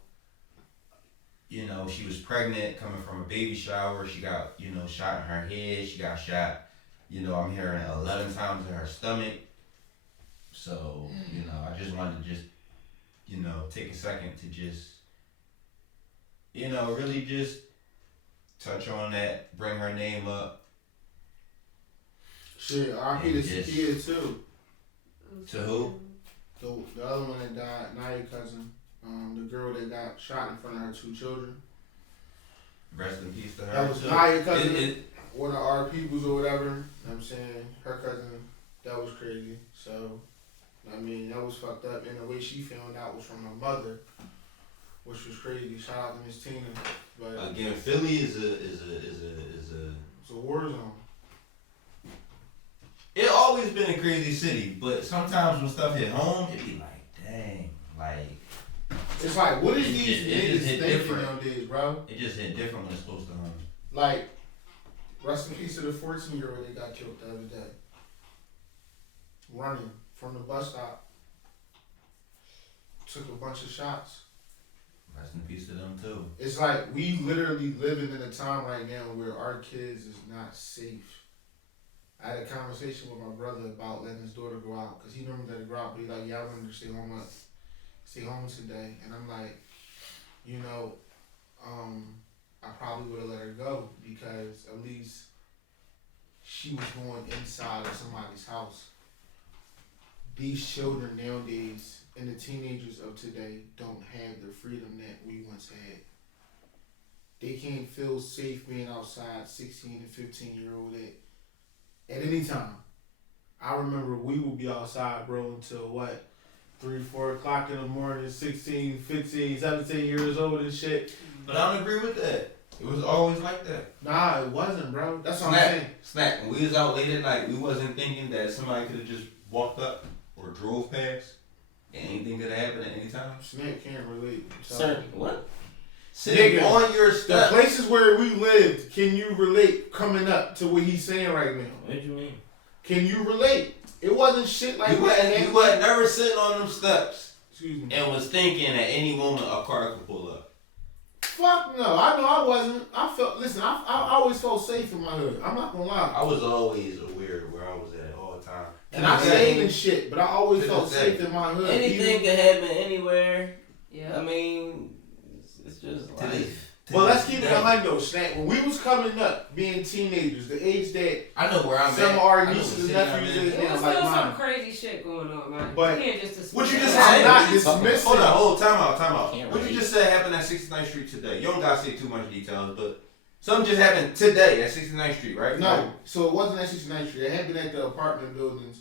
You know, she was pregnant, coming from a baby shower. She got, you know, shot in her head. She got shot, you know, I'm hearing 11 times in her stomach. So, you know, I just wanted to just, you know, take a second to just, you know, really just touch on that, bring her name up. Shit, RP to Sakia too. To who? The other one that died, Naya cousin. The girl that got shot in front of her 2 children. Rest in peace to her. That was Naya cousin. One of our peoples or whatever. You know what I'm saying? Her cousin. That was crazy. So, I mean, that was fucked up. And the way she found out was from her mother, which was crazy. Shout out to Miss Tina. But again, Philly is a it's a war zone. It always been a crazy city, but sometimes when stuff hit home, it be like, dang, like. It's like, what is it these niggas thinking nowadays, bro? It just hit different when it's close to home. Like, rest in peace to the 14-year-old that got killed the other day. Running from the bus stop. Took a bunch of shots. Rest in peace to them too. It's like we literally living in a time right now where our kids is not safe. I had a conversation with my brother about letting his daughter go out because he normally let her go out, but he's like, yeah, I wanted her to stay home today. And I'm like, you know, I probably would have let her go because at least she was going inside of somebody's house. These children nowadays and the teenagers of today don't have the freedom that we once had. They can't feel safe being outside 16 and 15-year-old at any time. I remember we would be outside, bro, until what? 3, 4 o'clock in the morning, 16, 15, 17 years old and shit. But I don't agree with that. It was always like that. Nah, it wasn't, bro. That's what I'm saying. Snack. When we was out late at night, we wasn't thinking that somebody could have just walked up or drove past and anything could have happened at any time. Snack can't relate. Sir, what? Sitting Nigga, on your steps. The places where we lived, can you relate coming up to what he's saying right now? What do you mean? Can you relate? It wasn't shit like You wasn't never sitting on them steps. Excuse me. And was thinking at any moment a car could pull up. Fuck no. I know I wasn't. I always felt safe in my hood. I'm not gonna lie. I was always aware of where I was at all the time. And I stayed in shit, but I always felt safe in my hood. Anything can happen anywhere. Yeah. I mean, it's just life. Well, let's keep it 100 though, Snack. When we was coming up, being teenagers, the age that I know where I'm some at. of our nieces and nephews is There now, was like still some mine. crazy shit going on, man. But you can't just what you dismiss just it. said, I'm not dismissing. Hold on, time out. Can't What you relate. just said happened at 69th Street today. You don't gotta say too much details, but something just happened today at 69th Street, right? No, so it wasn't at 69th Street. It happened at the apartment buildings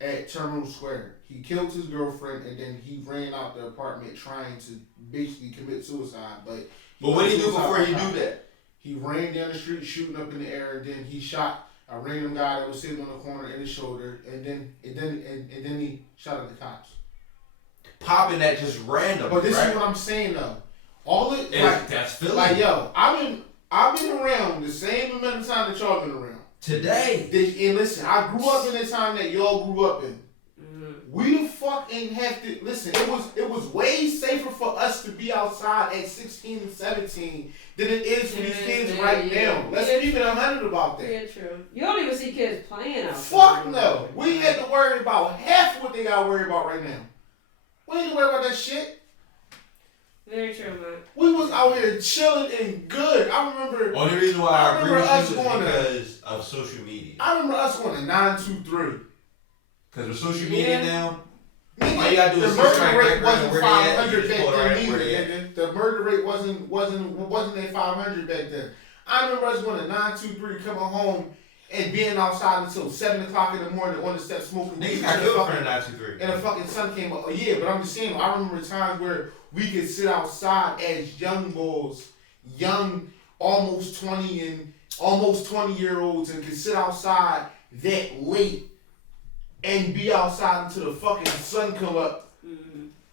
at Terminal Square. He killed his girlfriend and then he ran out the apartment trying to basically commit suicide. But what did he do before he do that? He ran down the street shooting up in the air, and then he shot a random guy that was sitting on the corner in the shoulder, and then he shot at the cops. Popping that just random. But this right? is what I'm saying though. All it That's Philly. like yo, I've been around the same amount of time that y'all been around. Today. And listen, I grew up in the time that y'all grew up in. Mm-hmm. We the fuck ain't have to listen. It was way safer for us to be outside at 16 and 17 than it is for these kids right now. Let's keep it 100 about that. Yeah, true. You don't even see kids playing outside. Fuck no. We ain't had to worry about half what they got to worry about right now. We ain't to worry about that shit. Very true, man. We was out here chilling and good. I remember. Only reason why I agree remember with us you is going because of social media. I remember us going to 923. Because with social media now, Nigga, all you gotta do the is murder rate where wasn't they at, 500 you back just pull it then right either. where they at. Nigga. The murder rate wasn't at 500 back then. I remember us going to 923 coming home and being outside until 7 o'clock in the morning on the steps smoking Niggas weed got and killed the for the fucking- 923. and the fucking sun came up. Oh, yeah, but I'm just saying, I remember times where we could sit outside as young boys, young, almost 20-year-olds, and could sit outside that late and be outside until the fucking sun come up,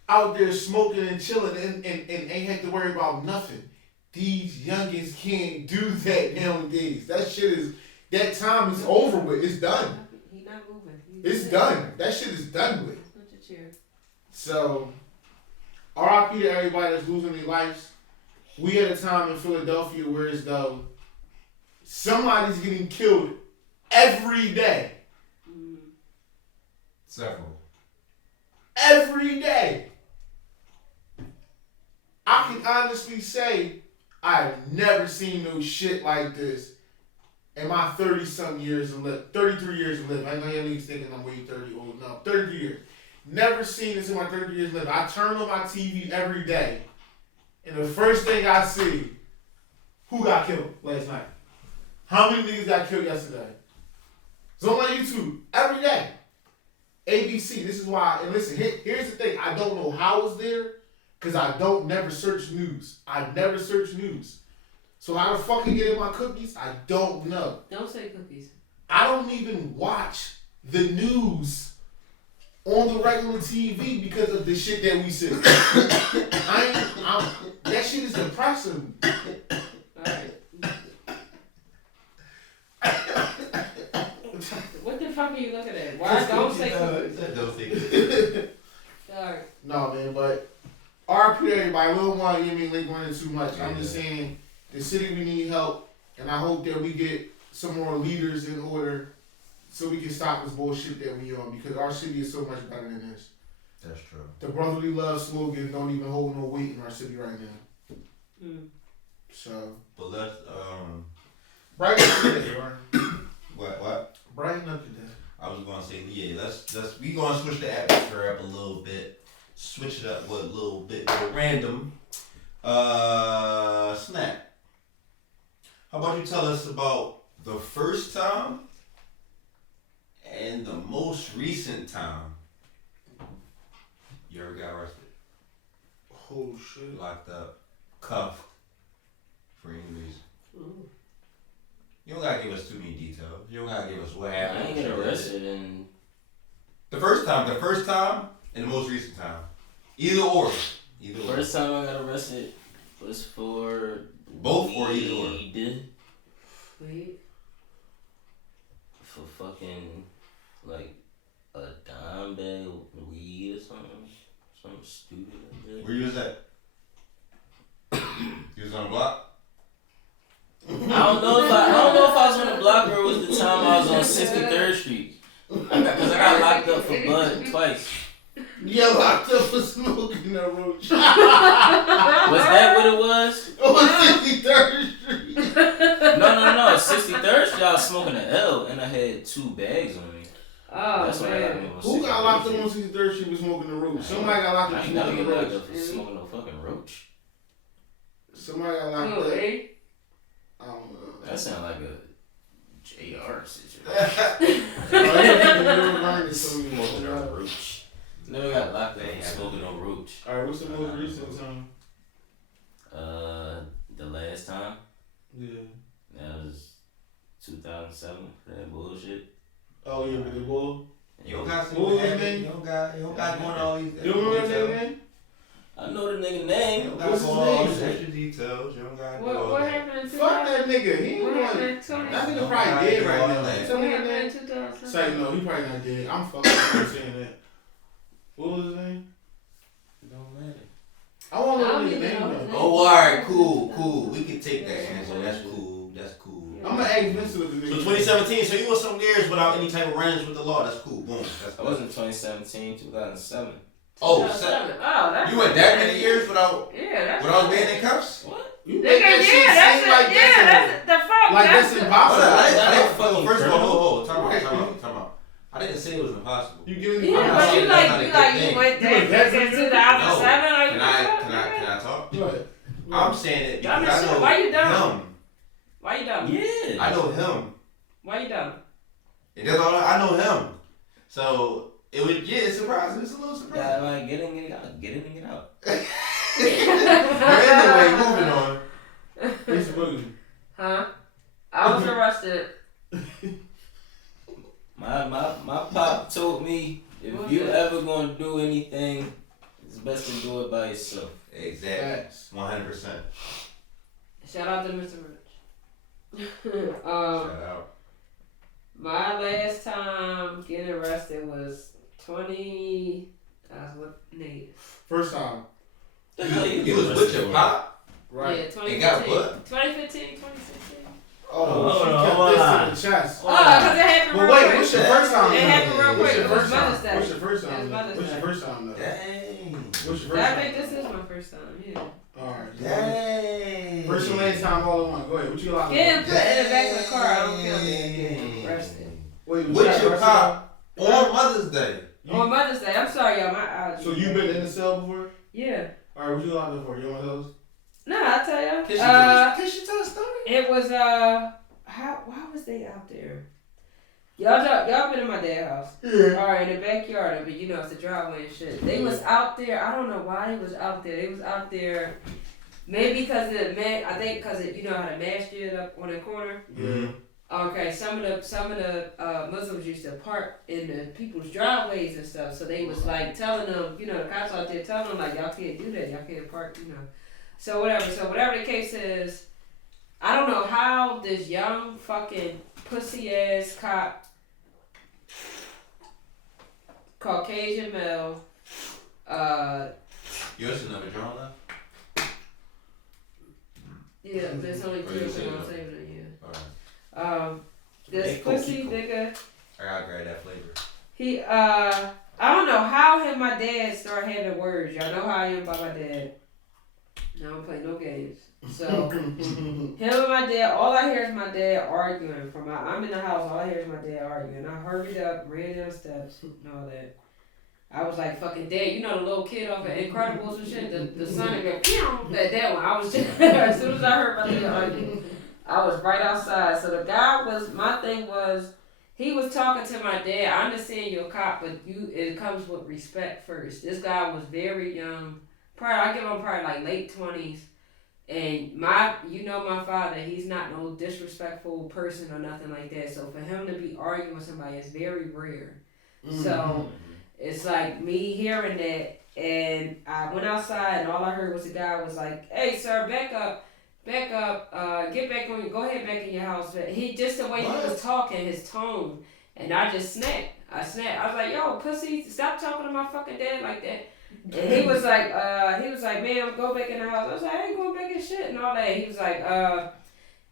out there smoking and chilling and ain't have to worry about nothing. These youngins can't do that nowadays. That time is over with. It's done. He not moving. It's done. That shit is done with. Put your chair. So, RIP to everybody that's losing their lives. We at a time in Philadelphia where it's though somebody's getting killed every day. Several. Every day. I can honestly say I've never seen no shit like this in my 30-something years of life. 33 years of living. I know y'all niggas thinking I'm way 30 old. No, 33 years. Never seen this in my 30 years of living. I turn on my TV every day, and the first thing I see, who got killed last night? How many niggas got killed yesterday? It's on my YouTube every day. ABC, this is why, and listen, here's the thing. I don't know how it's there, because I don't never search news. I never search news. So how the fuck you get in my cookies? I don't know. Don't say cookies. I don't even watch the news on the regular TV because of the shit that we see. That shit is depressing. Alright. What the fuck are you looking at? Why don't say cookies? Don't say cookies. Alright. No, man, but RP to everybody. Little one, you mean like running too much. I'm just saying, the city, we need help, and I hope that we get some more leaders in order so we can stop this bullshit that we on, because our city is so much better than this. That's true. The brotherly love slogan don't even hold no weight in our city right now. So, But let's brighten up today, Warren. what? Brighten up today. I was gonna say, yeah, let's we gonna switch the atmosphere up a little bit. Switch it up with a little bit more random. Snack. How about you tell us about the first time and the most recent time you ever got arrested? Oh shit. Locked up, cuffed, for any reason. Ooh. You don't gotta give us too many details. You don't gotta give us what I happened. ain't get arrested and The first time, and the most recent time. Either or. first time I got arrested was for Both or either or? weed. Wait. For fucking like a dime bag of weed or something. Something stupid like that. Where you was at? You was on the block? I don't know if I was on the block or it was the time I was on 63rd Street. Because I got locked up for bud twice. You got locked up for smoking a roach. Was that what it was? On 63rd Street. No. 63rd Street, I was smoking an L and I had 2 bags on me. Oh, That's why I got man. me on Who got locked up 63rd on 63rd Street for smoking a roach? Somebody got locked I up for ain't never smoking get a locked roach. up for smoking no fucking roach. Somebody got locked Oh, up. eh? I don't know. That sound like a JR situation. Smoking a roach. Never got locked up for smoking no roach. Alright, what's the most recent time? The last time, Yeah. that was 2007, that bullshit. Oh, yeah, with the bull. You don't got What was his name? You don't got going all these. You remember that name? I know the nigga You name. don't got What's his going all name? these extra details. You don't got What happened in Fuck 2000? that nigga. He ain't What going. happened in 2000? That nigga probably dead right now. What Tell me What that happened name. in 2000? Say no, he probably not dead. I'm fucking saying that. What was his name? Don't matter. I want to I know don't his even name know his though. name. Oh, alright, cool. We can take that answer. That's cool. I'm gonna ask Vince to look at the So nigga. 2017, so you went some years without any type of run-ins with the law. That's cool. Boom. That's I was in 2017, 2007. Oh, 2007. Oh, that's you went that many years without Yeah, that's being in cuffs? What? You Nigga, make that shit that's seem like that's the fuck. like that's Hold impossible. on, I That's didn't fucking first of all, criminal. hold. Time out. I didn't say it was impossible. You giving Yeah, me but you That's like not a you good like thing. you went You there went that since deep? 2007. Like Can I talk? What? I'm saying it Dumb because as I shit. know Why you dumb? him. Why you dumb? Yeah. I know him. Why you dumb? And that's all I know him. So it was it's surprising. It's a little Yeah, surprising. like get in, get out. But anyway, moving on. It's boogie. Huh? I was arrested. My pop told me if What's you that? ever gonna do anything, it's best to do it by yourself. Exactly. Facts. 100%. Shout out to Mr. Rich. Shout out. My last time getting arrested was 20. What Nate? First time. You was with your pop? Right. Yeah, And got 2015. what? 2015, 2016. Oh, Hold she on, kept hold this on. to the chest. Oh, because it happened But real wait, quick. what's your first time? It happened real What's quick. your It was first Mother's time? Day. What's your first It time? was though? Mother's What's your Day. first time though? Dang. What's your I first think time? this is my first time, yeah. Alright. Dang. First and last time all in one. Go ahead. What you got? Getting put in the back of the car, I don't feel bad getting arrested. Wait, was With you your arrested? pop on Mother's Day. On Mother's Day, I'm sorry, y'all, my allergies. So you been in the cell before? Yeah. Alright, what you locked up for? You want those? No, I'll tell y'all. Can she tell a story? It was, why was they out there? Y'all been in my dad's house. Yeah. Alright, in the backyard of it, you know, it's a driveway and shit. They was out there, I don't know why they was out there. They was out there, maybe because of the man, I think because you know how the mash did up on the corner? Yeah. Okay, some of the Muslims used to park in the people's driveways and stuff, so they was like telling them, you know, the cops out there telling them like y'all can't do that, y'all can't park, you know. So whatever the case is, I don't know how this young fucking pussy ass cop, Caucasian male, Yours is never drawn left? yeah, there's only Or two you of them, saving I'm them? saving it, Alright. yeah. This Hey, pussy Cocky. nigga. I gotta grab that flavor. He, I don't know how him and my dad start having words. Y'all know how I am about my dad. I don't play no games. So, him and my dad, all I hear is my dad arguing. I'm in the house, all I hear is my dad arguing. I hurried up, ran down the steps, and all that. I was like, fucking dad, you know the little kid off of Incredibles and shit? The son and go, pew! That one. I was just, as soon as I heard my dad arguing, I was right outside. So the guy my thing was, he was talking to my dad. I understand you're a cop, but it comes with respect first. This guy was very young. I give him probably like late 20s. And my father, he's not no disrespectful person or nothing like that. So for him to be arguing with somebody is very rare. Mm-hmm. So it's like me hearing that, and I went outside and all I heard was the guy was like, "Hey sir, back up, get back on, go ahead back in your house." He just the way he was talking, his tone, and I just snapped. I was like, "Yo, pussy, stop talking to my fucking dad like that." And he was like, "Man, go back in the house." I was like, "I ain't going back in shit and all that." He was like,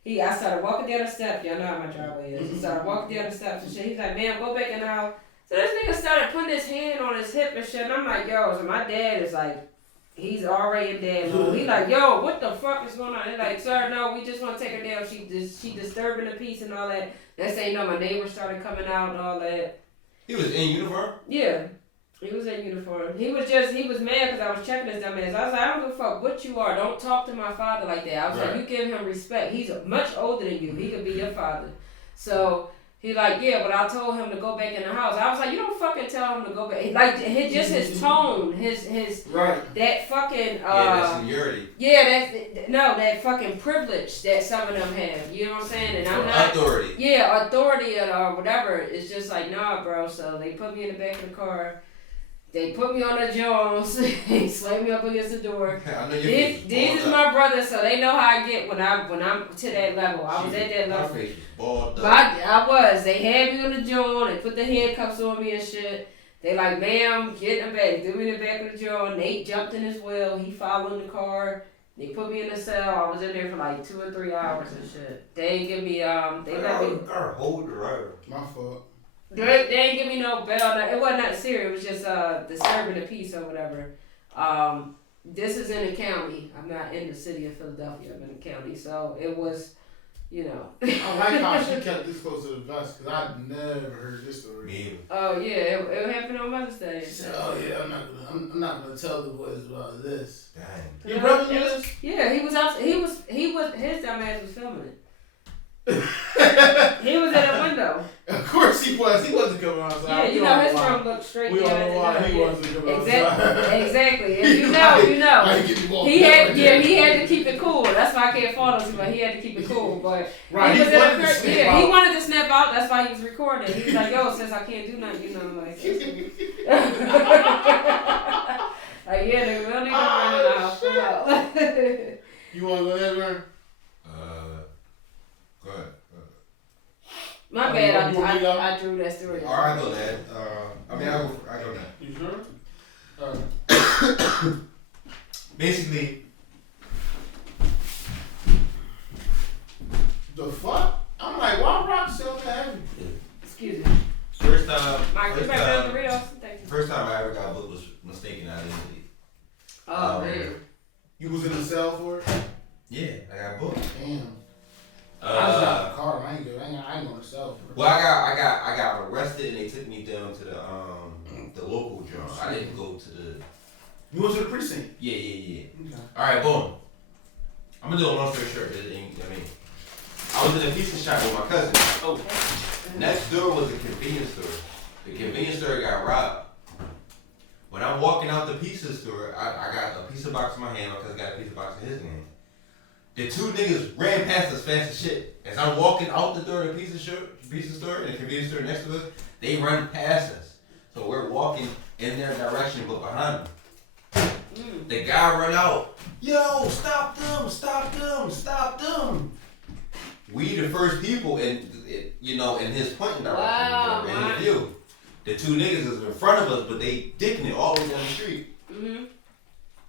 I started walking down the steps. Y'all know how my driveway is. He started walking down the steps and shit. He's like, "Man, go back in the house." So this nigga started putting his hand on his hip and shit. And I'm like, "Yo," so my dad is like, he's already in dad mode. He like, "Yo, what the fuck is going on?" They're like, "Sir, no, we just want to take her down. She disturbing the peace and all that." Next thing you know, my neighbors started coming out and all that. He was in uniform? Yeah. He was in uniform. He was mad because I was checking his dumb ass. I was like, "I don't give a fuck what you are. Don't talk to my father like that." I was like, "You give him respect. He's much older than you. He could be your father." So he like, "Yeah, but I told him to go back in the house." I was like, "You don't fucking tell him to go back." Like his tone, his right. That fucking that seniority. Yeah, that fucking privilege that some of them have. You know what I'm saying? And I'm not authority. Yeah, authority or whatever. It's just like, nah, bro. So they put me in the back of the car. They put me on the Jones. They slammed me up against the door. I know These is my brothers, so they know how I get when I'm to that level. I was at that level. My face was balled up. I was. They had me on the Jones. They put the handcuffs on me and shit. They like, "Ma'am, get in the back." Threw me in the back of the Jones. Nate jumped in his wheel. He followed in the car. They put me in the cell. I was in there for like 2 or 3 hours and shit. They ain't give me They let me. Hold the right. My fault. They ain't give me no bail. It wasn't that serious. It was just disturbing the peace or whatever. This is in the county. I'm not in the city of Philadelphia. I'm in the county. So it was, you know. I like how she kept this close to the vest because I never heard this story. Me. Oh yeah, it happened on Mother's Day. She said, "Oh yeah, I'm not gonna tell the boys about this." Dang. Your brother knew this? Yeah, he was out. His dumb ass was filming it. He was in a window. Of course he was. He wasn't coming outside. Yeah, you know his room looked straight We down all at know the why door. he Yeah. wasn't coming outside. Exactly. If you know, you know. I ain't getting walked He down had, there. he had to keep it cool. That's why I can't fault him, but he had to keep it cool. But Right, he he was in wanted a to snap he out. wanted to snap out. That's why he was recording. He was like, "Yo, since I can't do nothing, you know, like, like yeah, nigga, we don't need to run in the house. Come out." You want to go ahead, man? Go ahead. My You bad. want me to go? I drew that story. All right, go ahead. I go now. You sure? Basically, The fuck? I'm like, why rock so heavy? Excuse me. first time. Mike, you back down the Doritos? Thank you. First time I ever got booked was mistaken identity. Oh man. You was in the cell for it? Yeah, I got booked. Damn. I was out of the car. I ain't going to cell for it. Well, I got arrested and they took me down to the local joint. I didn't go to the. You went to the precinct? Yeah. Okay. All right, boom. I'm gonna do a long story short. I was in a pizza shop with my cousin. Oh. Next door was a convenience store. The convenience store got robbed. When I'm walking out the pizza store, I got a pizza box in my hand. My cousin got a pizza box in his hand. The two niggas ran past us fast as shit. As I'm walking out the door of the pizza store and the convenience store next to us, they run past us. So we're walking in their direction, but behind them. The guy run out. Yo, stop them, stop them, stop them. We the first people in his pointing direction. Wow, in the view. The two niggas is in front of us, but they dicking it all the way down the street. Mm-hmm.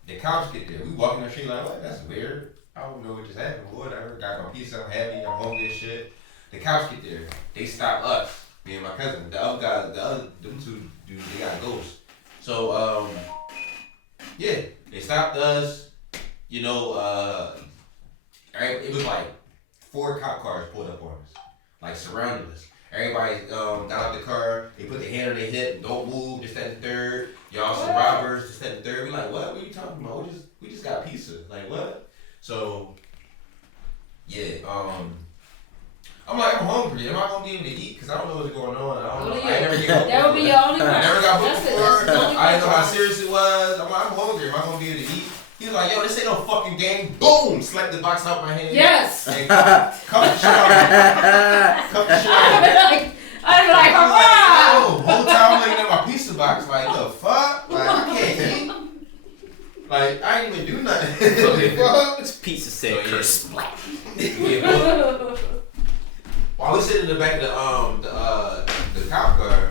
The cops get there. We walking down the street like, what? That's weird. I don't know what just happened. Whatever. Got my pizza. I'm happy. I'm hungry as shit. The cops get there. They stop us. Me and my cousin. The other guys, them two dudes, they got ghosts. So, yeah, they stopped us. It was like 4 cop cars pulled up on us, like surrounded us. Everybody got out the car. They put their hand on their hip. Don't move. This, that, and the third. Y'all some robbers. This, that, and the third. We like, what? What are you talking about? We just got pizza. Like what? So, yeah. I'm like, I'm hungry. Am I gonna be able to eat? Cause I don't know what's going on. I don't know. I never get booked. That would be your only I never got booked before. That's the only I didn't know how question. serious it was. I'm like, I'm hungry. Am I gonna be able to eat? He was like, yo, this ain't no fucking game. Boom! Slapped the box out my hand. Yes. And cut the shit out. Cut the shit out. I'd be like, hurrah! Yo, whole time I'm looking at my pizza box, like, the fuck? Like, I can't eat. Like, I ain't even do nothing. This pizza said So, curse splat. While we sitting in the back of the cop car,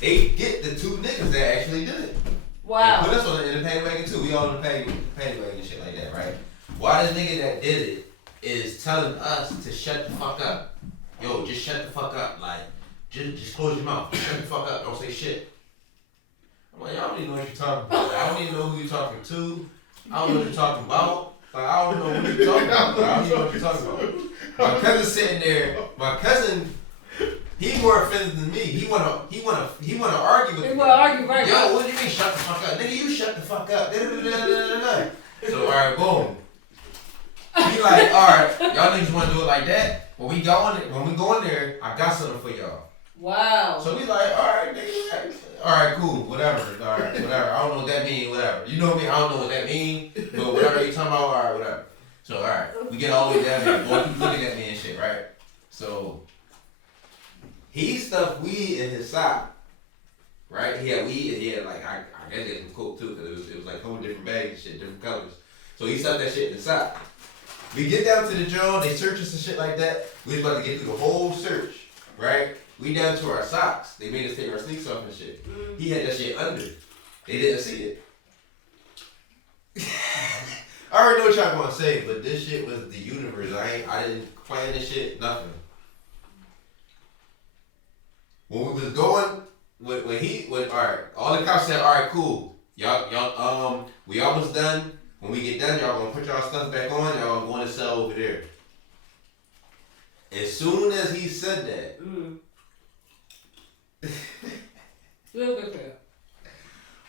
they get the 2 niggas that actually did it. Wow. And put us in the paddy wagon too. We all in the paddy wagon and shit like that, right? Why this nigga that did it is telling us to shut the fuck up. Yo, just shut the fuck up. Like, just close your mouth. Shut the fuck up. Don't say shit. I'm like, I don't even know what you're talking about. Like, I don't even know who you're talking to. I don't know what you're talking about. Like, I don't know what you're talking about. Like, I don't even know what you're talking about. My cousin's sitting there. My cousin, he more offended than me. He wanna argue with me. He wanna argue, right? Yo, what do you mean shut the fuck up? Nigga, you shut the fuck up. So, alright, boom. He like, alright, y'all niggas wanna do it like that? When we go in there, I got something for y'all. Wow. So we like, alright, nigga, alright, cool, whatever. Alright, whatever. I don't know what that mean, whatever. You know me, I don't know what that mean, but whatever you talking about, alright, whatever. So, alright, we get all the way down there. Boy, keep looking at me and shit, right? So, he stuffed weed in his sock, right? He had weed and he had, like, I guess he had some coke too, because it was like a whole different bags and shit, different colors. So he stuffed that shit in his sock. We get down to the joint, they search us and shit like that. We was about to get through the whole search, right? We down to our socks. They made us take our sneaks off and shit. He had that shit under. They didn't see it. I already know what y'all gonna say, but this shit was the universe. I didn't plan this shit, nothing. When we was going, alright, all the cops said, alright, cool. Y'all, we almost done. When we get done, y'all gonna put y'all stuff back on, y'all going to cell over there. As soon as he said that,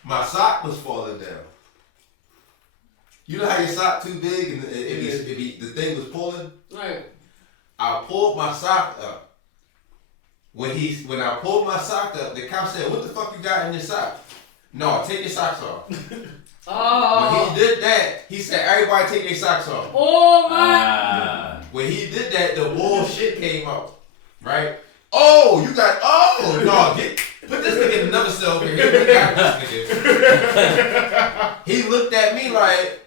my sock was falling down. You know how your sock too big and the thing was pulling? Right. I pulled my sock up. When I pulled my sock up, the cop said, "What the fuck you got in your sock?" No, take your socks off. Oh. When he did that, he said, "Everybody take their socks off." Oh my. When he did that, the bullshit came out. Right? Oh, you got, no, put this nigga in another cell over here. We got this nigga. He looked at me like,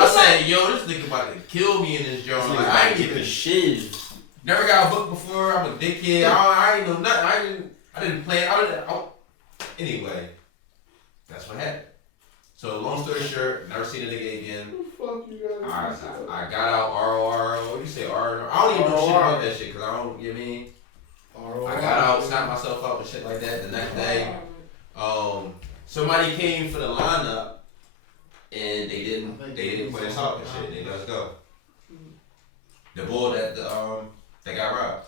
I said, yo, this nigga about to kill me in this joint. Like, I ain't even shit. Never got a book before. I'm a dickhead. I ain't know nothing. I didn't plan. Anyway, that's what happened. So long story short, never seen a nigga again. I got out RORO. What do you say RORO? I don't even know shit about that shit because I don't. You know what I mean? I got out, snapped myself up and shit like that. The next day, somebody came for the lineup. And they didn't put us out and shit. They let us go. The bull that got robbed.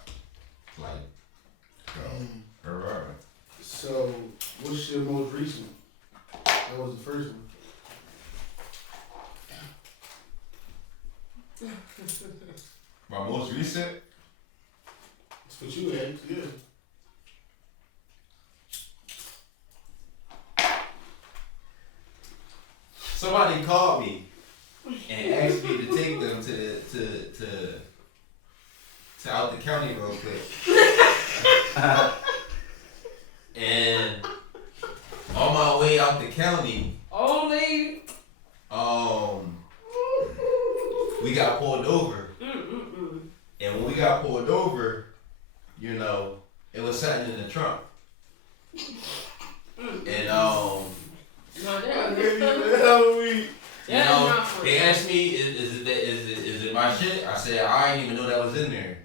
So, what's your most recent? That was the first one. My most recent? That's what you asked, yeah. Somebody called me and asked me to take them to out the county real quick. And on my way out the county, we got pulled over. And when we got pulled over, you know, it was something in the trunk. And they asked me, is it my shit? I said, I didn't even know that was in there.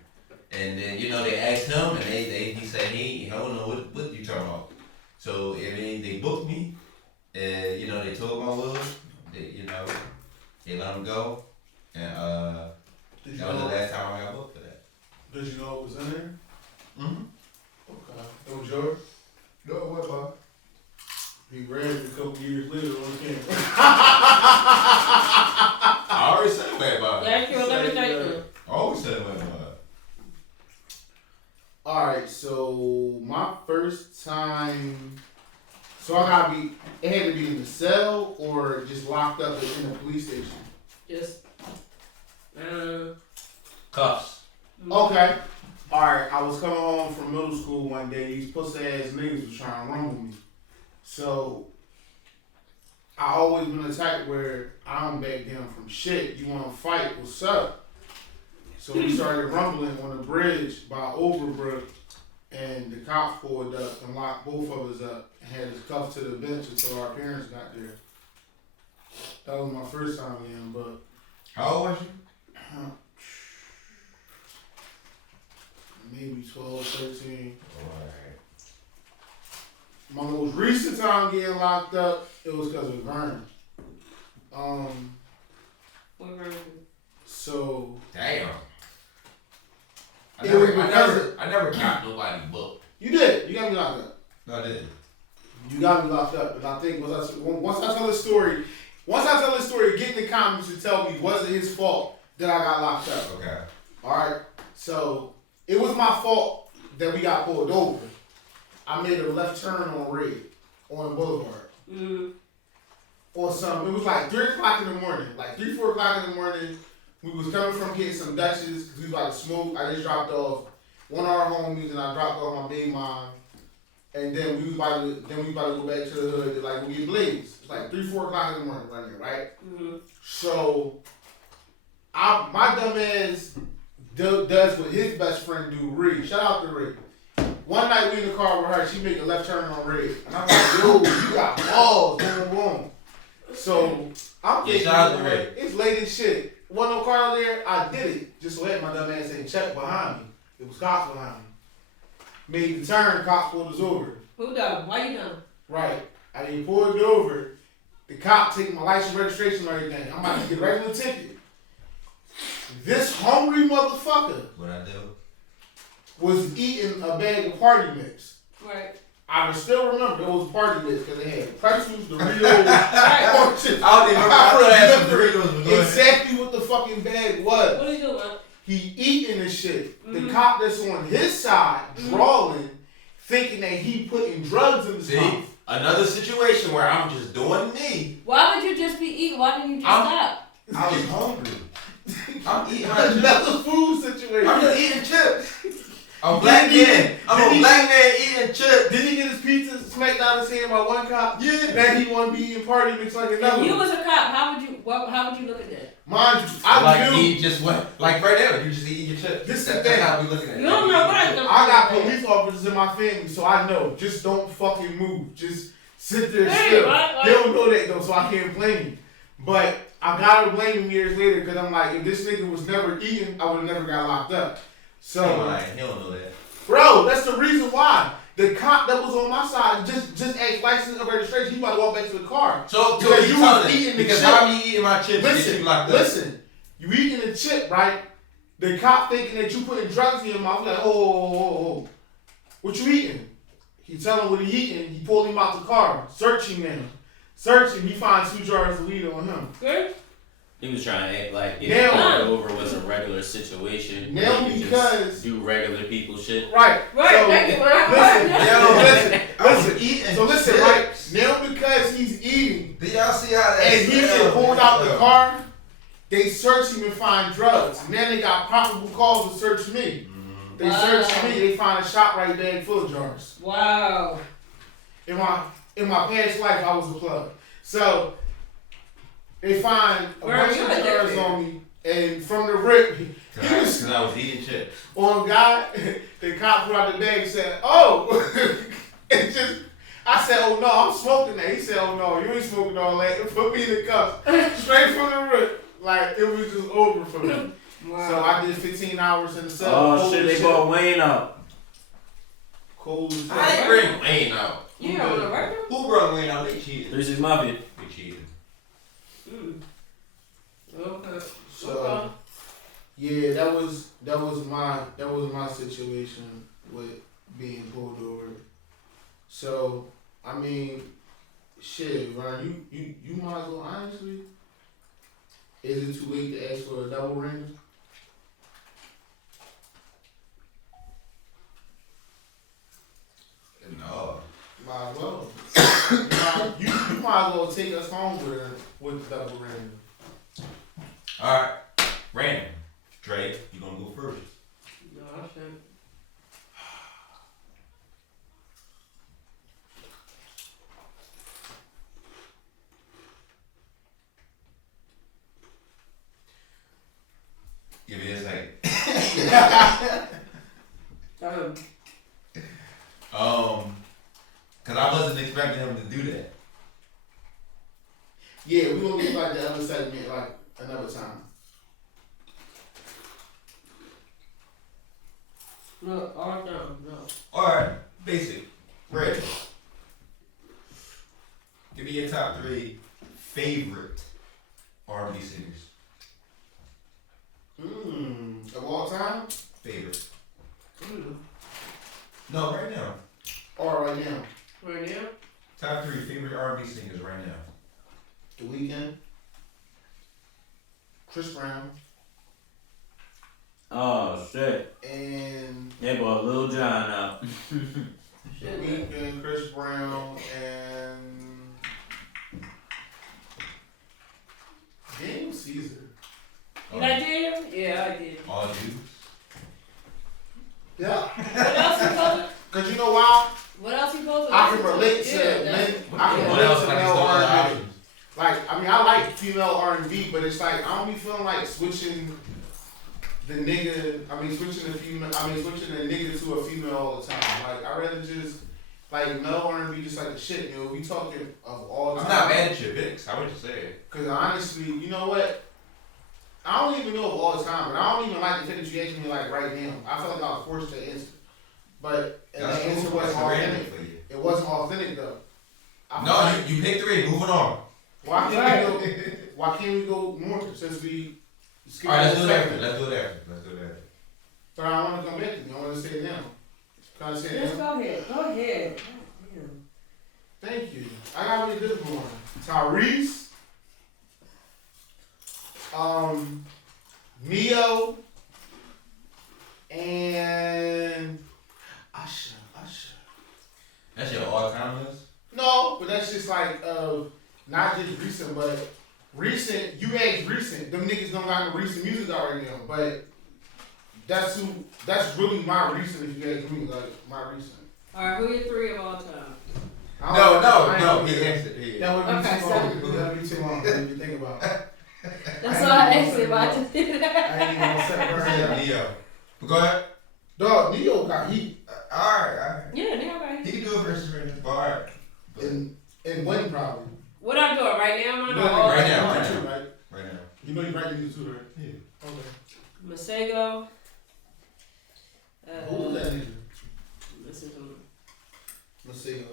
And then, you know, they asked him, and he said, hey, I don't know what you talking about. So, I mean, they booked me, and, you know, they told my Will, they let him go. And that was the last time I got booked for that. Did you know it was in there? Mm-hmm. Okay. That was yours? No, it wasn't mine. He ran it a couple years later on camera. I already said it went by. Thank you. I always said it went by. Alright, so my first time, so it had to be in the cell or just locked up in the police station? Just Cuffs. Okay. Alright, I was coming home from middle school one day, these pussy ass niggas was trying to rumble me. So, I always been a type where I don't back down from shit. You wanna fight, what's up? So we started rumbling on the bridge by Overbrook, and the cops pulled up and locked both of us up and had us cuffed to the bench until our parents got there. That was my first time again, but How old was you? maybe 12, 13. Alright. My most recent time getting locked up, it was because of Vern. What version? So Damn. It was because I never got nobody booked. you did. You got me locked up. No, I didn't. You got me locked up, and I think once I tell this story, get in the comments and tell me was it his fault that I got locked up. Okay. All right. So it was my fault that we got pulled over. I made a left turn on Red on Boulevard. Or something. It was like 3 o'clock in the morning, like 3, 4 o'clock in the morning. We was coming from getting some Dutches because we was about to smoke. I just dropped off one of our homies and I dropped off my baby mom. And then we was about to go back to the hood to like go get blazed. It's like 3, 4 o'clock in the morning right here, right? So my dumb ass does what his best friend do, Reed. Shout out to Reed. One night we in the car with her, she made a left turn on Reed. And I'm like, yo, you got balls, boom, boom. So I'm thinking, it's late as shit. Wasn't no car there, I did it. Just so that my dumb ass ain't checked behind me. It was cops behind me. Made the turn, cops pulled us over. Who done? Why you done? Right. I didn't pull it over. The cop taking my license, registration, and everything. I'm about to get a regular ticket. This hungry motherfucker What I do? was eating a bag of party mix. Right. I still remember it was party mix because they had pretzels, Doritos, oranges. I don't even remember. I thought I had some Doritos. Exactly what the fucking bag was. What are you doing, man? He eating this shit. The cop that's on his side, drawing, thinking that he putting drugs in his mouth. Another situation where I'm just doing me. Why would you just be eating? Why didn't you just stop? I was hungry. I'm eating my chips. Another food situation. I'm just eating chips. I'm a black man eating chips. Did he get his pizza smacked out of his hand by one cop? Yeah. Now he want to be eating party mix like another. If you was a cop, how would you look at that? Mind you, I do. He just went like right now. You just eating your chips. This is the That's thing. how we looking at it. You don't know what I I got police officers in my family, so I know. Just don't fucking move. Just sit there still. They don't know that though, so I can't blame you. But I gotta blame him years later because I'm like, if this nigga was never eating, I would have never got locked up. So, he don't know that. bro, that's the reason why. The cop that was on my side just asked license and registration. He about to walk back to the car. So because you was eating the because chip. how me eating my chips get you locked up? Listen, you eating the chip, right? The cop thinking that you putting drugs in your mouth. Like, oh, what you eating? He tell him what he eating. He pulled him out the car, searching him. He finds 2 jars of weed on him. Good. He was trying to act like if Now- pulled over was a regular situation. Now he could because- just do regular people shit. Right. So, Thank you. listen. So listen, right? Now because he's eating, Did y'all see how that? and he just pulled out the car, they search him and find drugs. And then they got probable cause to search me. They search me, they find a ShopRite bag full of jars. Wow. In my past life, I was a plug. So they find a bunch of jars on me, and from the rip, Because I was eating chips. on God, the cop put out the bag and said, "Oh," I said, "Oh no, I'm smoking that." He said, "Oh no, you ain't smoking all that." It put me in the cuffs, straight from the rip. Like it was just over for me. Wow. So I did 15 hours in the cell. Oh shit, they brought Wayne out. Cold as I hell. ain't bring Wayne out. You don't know, right? Who brought Wayne out? They cheated. 36 Mafia. They cheated. Okay. So yeah, that was my situation with being pulled over. So I mean, shit, Ron, you might as well honestly. Is it too late to ask for a double ring? No. Might as well. you might as well take us home with the double ring. Alright. Random. Dre, you gonna go first. No, I shouldn't. Give me a second. Cause I wasn't expecting him to do that. Yeah, we gonna do like the other segment like another time. No, all down, no. Alright, basic. Red. Give me your top 3 favorite R&B singers. Of all time? Favorite. No, right now. Or right now? Right now? Top 3 favorite R&B singers right now. The Weeknd. Chris Brown. Oh shit. And They brought Lil Jon out. The Weeknd, Chris Brown, and Daniel Caesar. You like Daniel? Yeah, I did. All Jews. Yeah. What else you supposed Cause you know why? What else you supposed to I can relate to men. I can What relate else? to Like, male it's no other R&B. options. Like, I mean, I like female R&B, but it's like I don't be feeling like switching the nigga. Switching the nigga to a female all the time. Like, I rather just like male R&B, just like the shit. You know, we talking of all time. I'm not mad at your picks. How would you say it? Cause honestly, you know what? I don't even know of all the time, but I don't even like the thing that you asked me like right now. I felt like I was forced to answer, but and the answer wasn't authentic. for you. It wasn't authentic though. No, you picked 3. Moving on. Why can't we go? Why can't we go more since we? All right, let's do it after. Let's do it after. But I want to come back to you. I want to say it now. Can I say it Just now? go ahead. Go ahead. Thank you. I got really good one. Tyrese. Neo. And Usher. That's your all-time list? No, but that's just like not just recent, but recent. You asked recent. Them niggas don't got no recent music out right now, but that's really my recent. If you ask me, like my recent. All right, who are your 3 of all time? No. He answered. That would be Okay, too long. That would be too long for me to think about. That's why I asked you about to do that. I ain't even gonna set her up. Neo. But go ahead. Dog, Neo got heat Alright. Yeah, Neo got He hit. can do a versus right now. Alright. and win probably. What I'm doing right now, man? Right now. Right? Right now. You know you write music too, right? Yeah. Okay. Masego. Who was that nigga? Listen to him. Masego.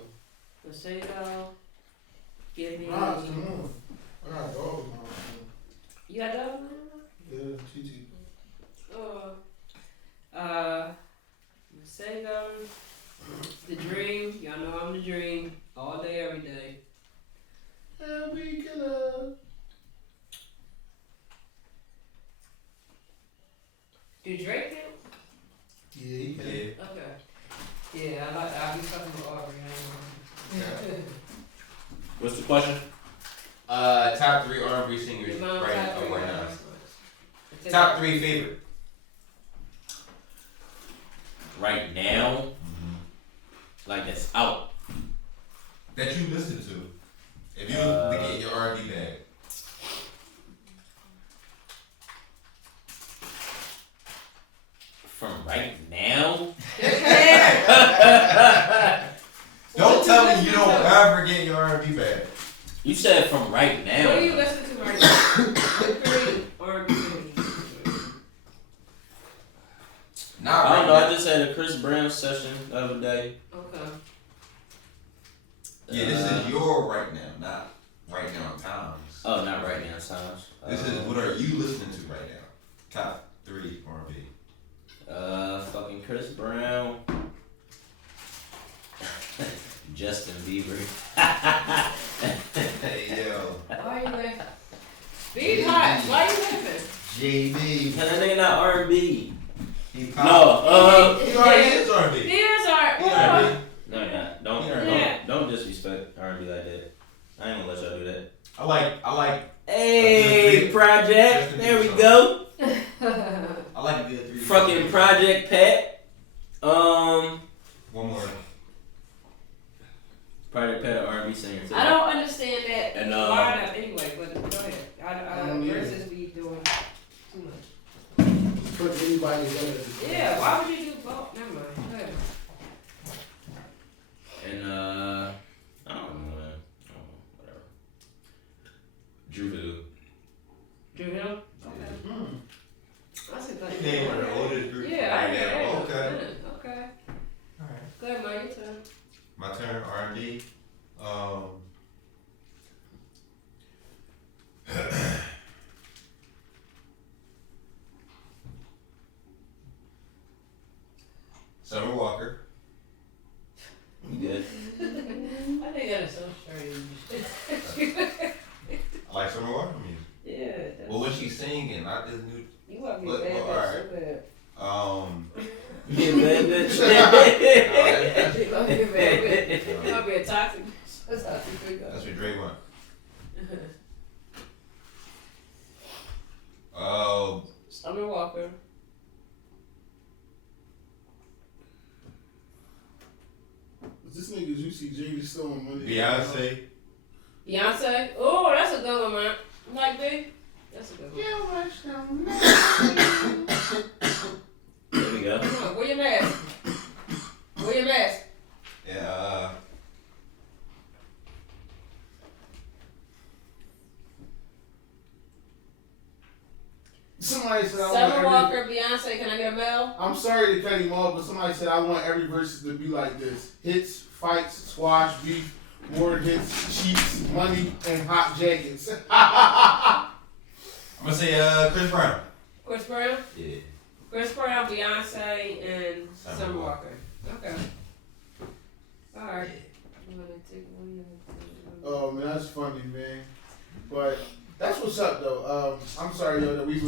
Masego. Give me. Ross, come on. I got a dog in my phone. You got that one? Yeah, TT. Masego. The Dream. Y'all know I'm the Dream. All day, every day. And we killer. Do Drake count? Yeah, he can. Yeah. Okay. Yeah, I'll be talking with Aubrey. I ain't gonna- What's the question? Top 3 R&B singers Your mom right top 3 now. songs. Top 3 favorite. Right now, like that's out. That you listen to. If you look at your R&B bag. From right now? Don't tell me you don't ever get your R&B bag. You said from right now. What are you listening to right now? What 3 R&B singers? Not I right don't know. now. I just had a Chris Brown session the other day. Okay. Yeah, this is your right now, not right now times. Oh, not right now, times. This is what are you listening to right now? Top 3 R&B. Fucking Chris Brown. Justin Bieber. Hey yo. Why are you laughing? Be hot. Why are you laughing? JB. Cause that nigga not R&B. He No, pop. He already is R&B. Here's our. He R&B. no, not. Don't, Yeah. don't disrespect R&B like that. I ain't gonna let y'all do that. I like Hey, Project. There we go. I like a good 3. Fucking Project Pat. One more. Project Pat, an R&B singer too. I don't understand that And, lineup anyway, but go ahead. I don't either. Versus we doing too much. Put anybody together. Yeah, why would you do both? Never mind. Go ahead. And I don't know, man. I don't know, whatever. Summer Walker. You good? I think that is so strange. I like Summer Walker music. Yeah. Well, when she's singing, not this new. You want to be Look, bad, well, so bad. You a bad bitch. You gonna be a bad bitch. You gonna be a toxic. That's how you think of. That's what Dre want. Summer Walker. This nigga Juicy J is still on money. Beyonce. Beyonce. Oh, that's a good one, man. Like big. That's a good one. There we go. Come on, wear your mask. Wear your mask. Yeah. Somebody said I want Summer every. Walker, Beyonce. Can I get a mail? I'm sorry to cut him off, but somebody said I want every verse to be like this: hits, fights, squash, beef, more hits, cheats, money, and hot jackets. I'm gonna say Chris Brown. Chris Brown. Yeah. Chris Brown, Beyonce, and Summer Summer Walker. Walker. Okay. All right. I'm gonna take one. Oh man, that's funny, man. But that's what's up, though. I'm sorry, yo, that we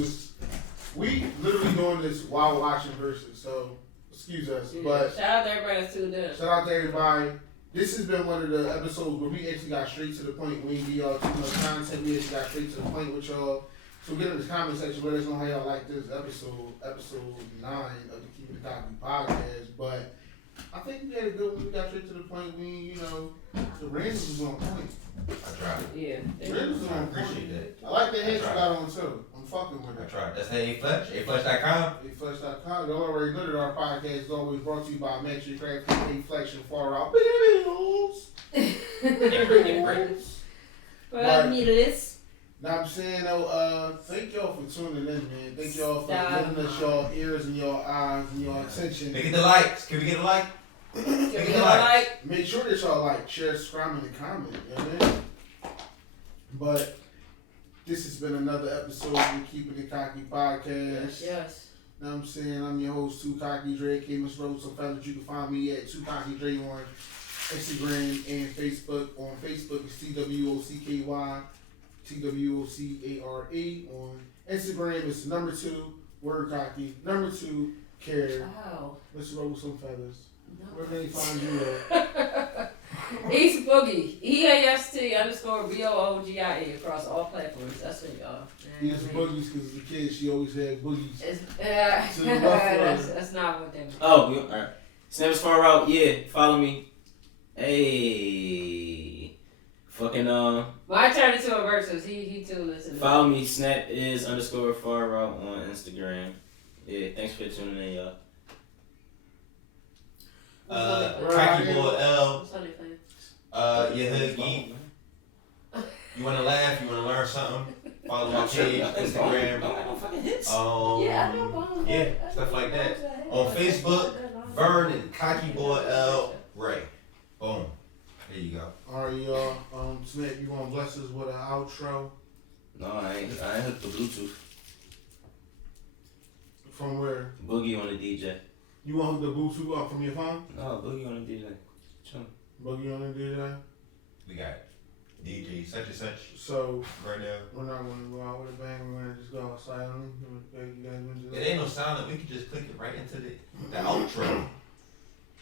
literally doing this while watching verses. So excuse us, but Shout out to everybody that's tuned in. shout out to everybody. This has been one of the episodes where we actually got straight to the point. We didn't give y'all too much content. We actually got straight to the point with y'all. So get in the comment section. Let us know how y'all like this episode 9 of the Keepin Cocky podcast. But I think we had a good one. We got straight to the point. The Rangers was on point. I tried. Yeah. Rangers was I on appreciate point. that. I like the head you tried. got on too. I'm fucking with I it. tried. That's the A-Flesh. A-Flesh.com. AFlex.com. Y'all already know that our podcast is always brought to you by Max Your Craft A-Flex and Far Out Bills. Well, me this. Now I'm saying though, thank y'all for tuning in, man. Thank y'all for giving us y'all ears and your eyes and your attention. They get the likes. Can we get a like? Can we get a like? Make sure that y'all like, share, subscribe, and comment. You know what I mean? But this has been another episode of the Keepin the Cocky podcast. Yes. Know what I'm saying? I'm your host, 2 Cocky Dre, K-Miss Rose. So fellas, you can find me at 2 Cocky Dre on Instagram and Facebook. On Facebook, it's TWOCKY, TWOCARE. On Instagram, it's number 2, word cocky, number 2, care. Wow. Let's roll with some feathers. No. Where can they find you at? East Boogie. EAST_BOOGIE across all platforms. That's what y'all. These boogies, because as a kid, she always had boogies. It's, To the left that's not what that means. Oh, alright. Snaps far out. Yeah, follow me. Hey. Fucking Well, I turned into a versus. He too listening. follow me. Snap is _far out on Instagram. Yeah, thanks for tuning in, y'all. Cocky Boy L. What's on your thing? Your hood geek. You wanna laugh? You wanna learn something? Follow my page, Instagram. No fucking hits. Yeah, I know. Bones. Yeah, stuff like that. On Facebook, Vern and Cocky Boy L. Ray. Boom. There you go. Alright, y'all. Snap, you gonna bless us with an outro? No, I ain't hooked the Bluetooth. From where? Boogie on the DJ. You want to hook the Bluetooth up from your phone? No, Boogie on the DJ. Chill. Buggy on the DJ? We got DJ such and such So, right now. we're not going to go out with a bang. We're going to just go outside. You guys want to do It ain't no silent. We can just click it right into the outro.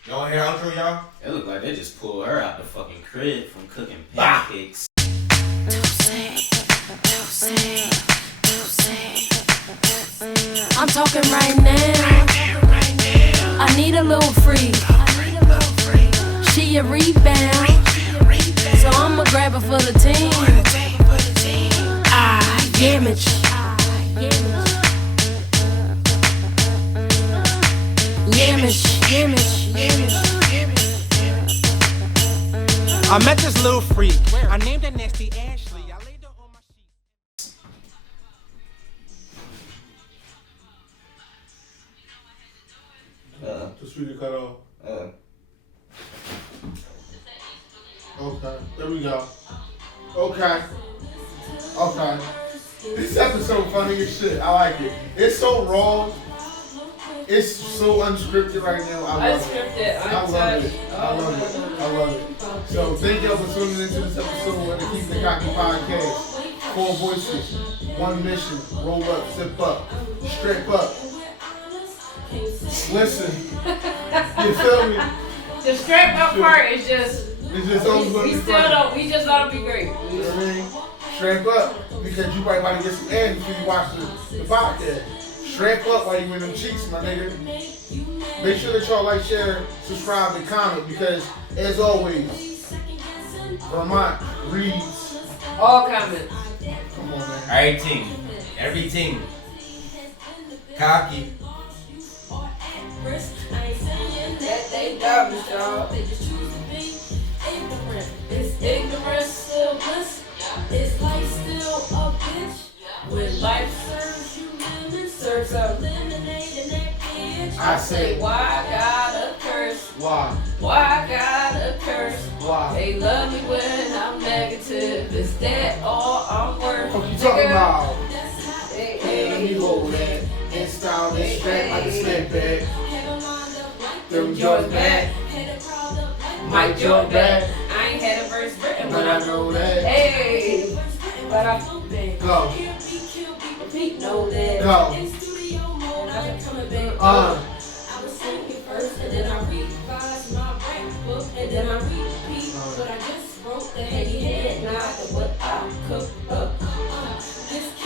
Y'all want to hear outro, y'all? It looked like they just pulled her out the fucking crib from cooking pancakes. I'm talking right now. I need a little free. She a rebound, so I'ma grab her for the team. Damage. I met this little freak. I named her Nasty Ashley. I laid her on my sheets. The speaker cut off. Okay, there we go. Okay. Okay. This episode funny as shit. I like it. It's so raw. It's so unscripted right now. I love it. I love it. I love it. I love it. So thank y'all for tuning into this episode of the Keepin Cocky podcast. 4 voices, 1 mission. Roll up, zip up, strip up. Listen. You feel me? The strap up part is just. It's just always gonna We be still funny. don't. We just thought it'd be great. You know what I mean? Strap up, because you probably about to get some ads before you watch the podcast. Strap up while you in them cheeks, my nigga. Make sure that y'all like, share, subscribe, and comment, because, as always, Vermont reads. All comments. Come on, man. Alright, team. Every team. Cocky. That they garbage, y'all. It's ignorance still bliss. Is life still a bitch? When life serves you lemon, serves up lemonade and that bitch. I say, Why God a curse? why? Why God a curse? Why? They love me when I'm negative. Is that all I'm worth? What you talking about? Hey, Let me hey. hold that and style that strap like a snapback. Them Joy joints back. back. My joy back. I ain't had a verse written, But I know that. Hey, but I Go. repeat, know that. Go. In studio mode, I'm coming back.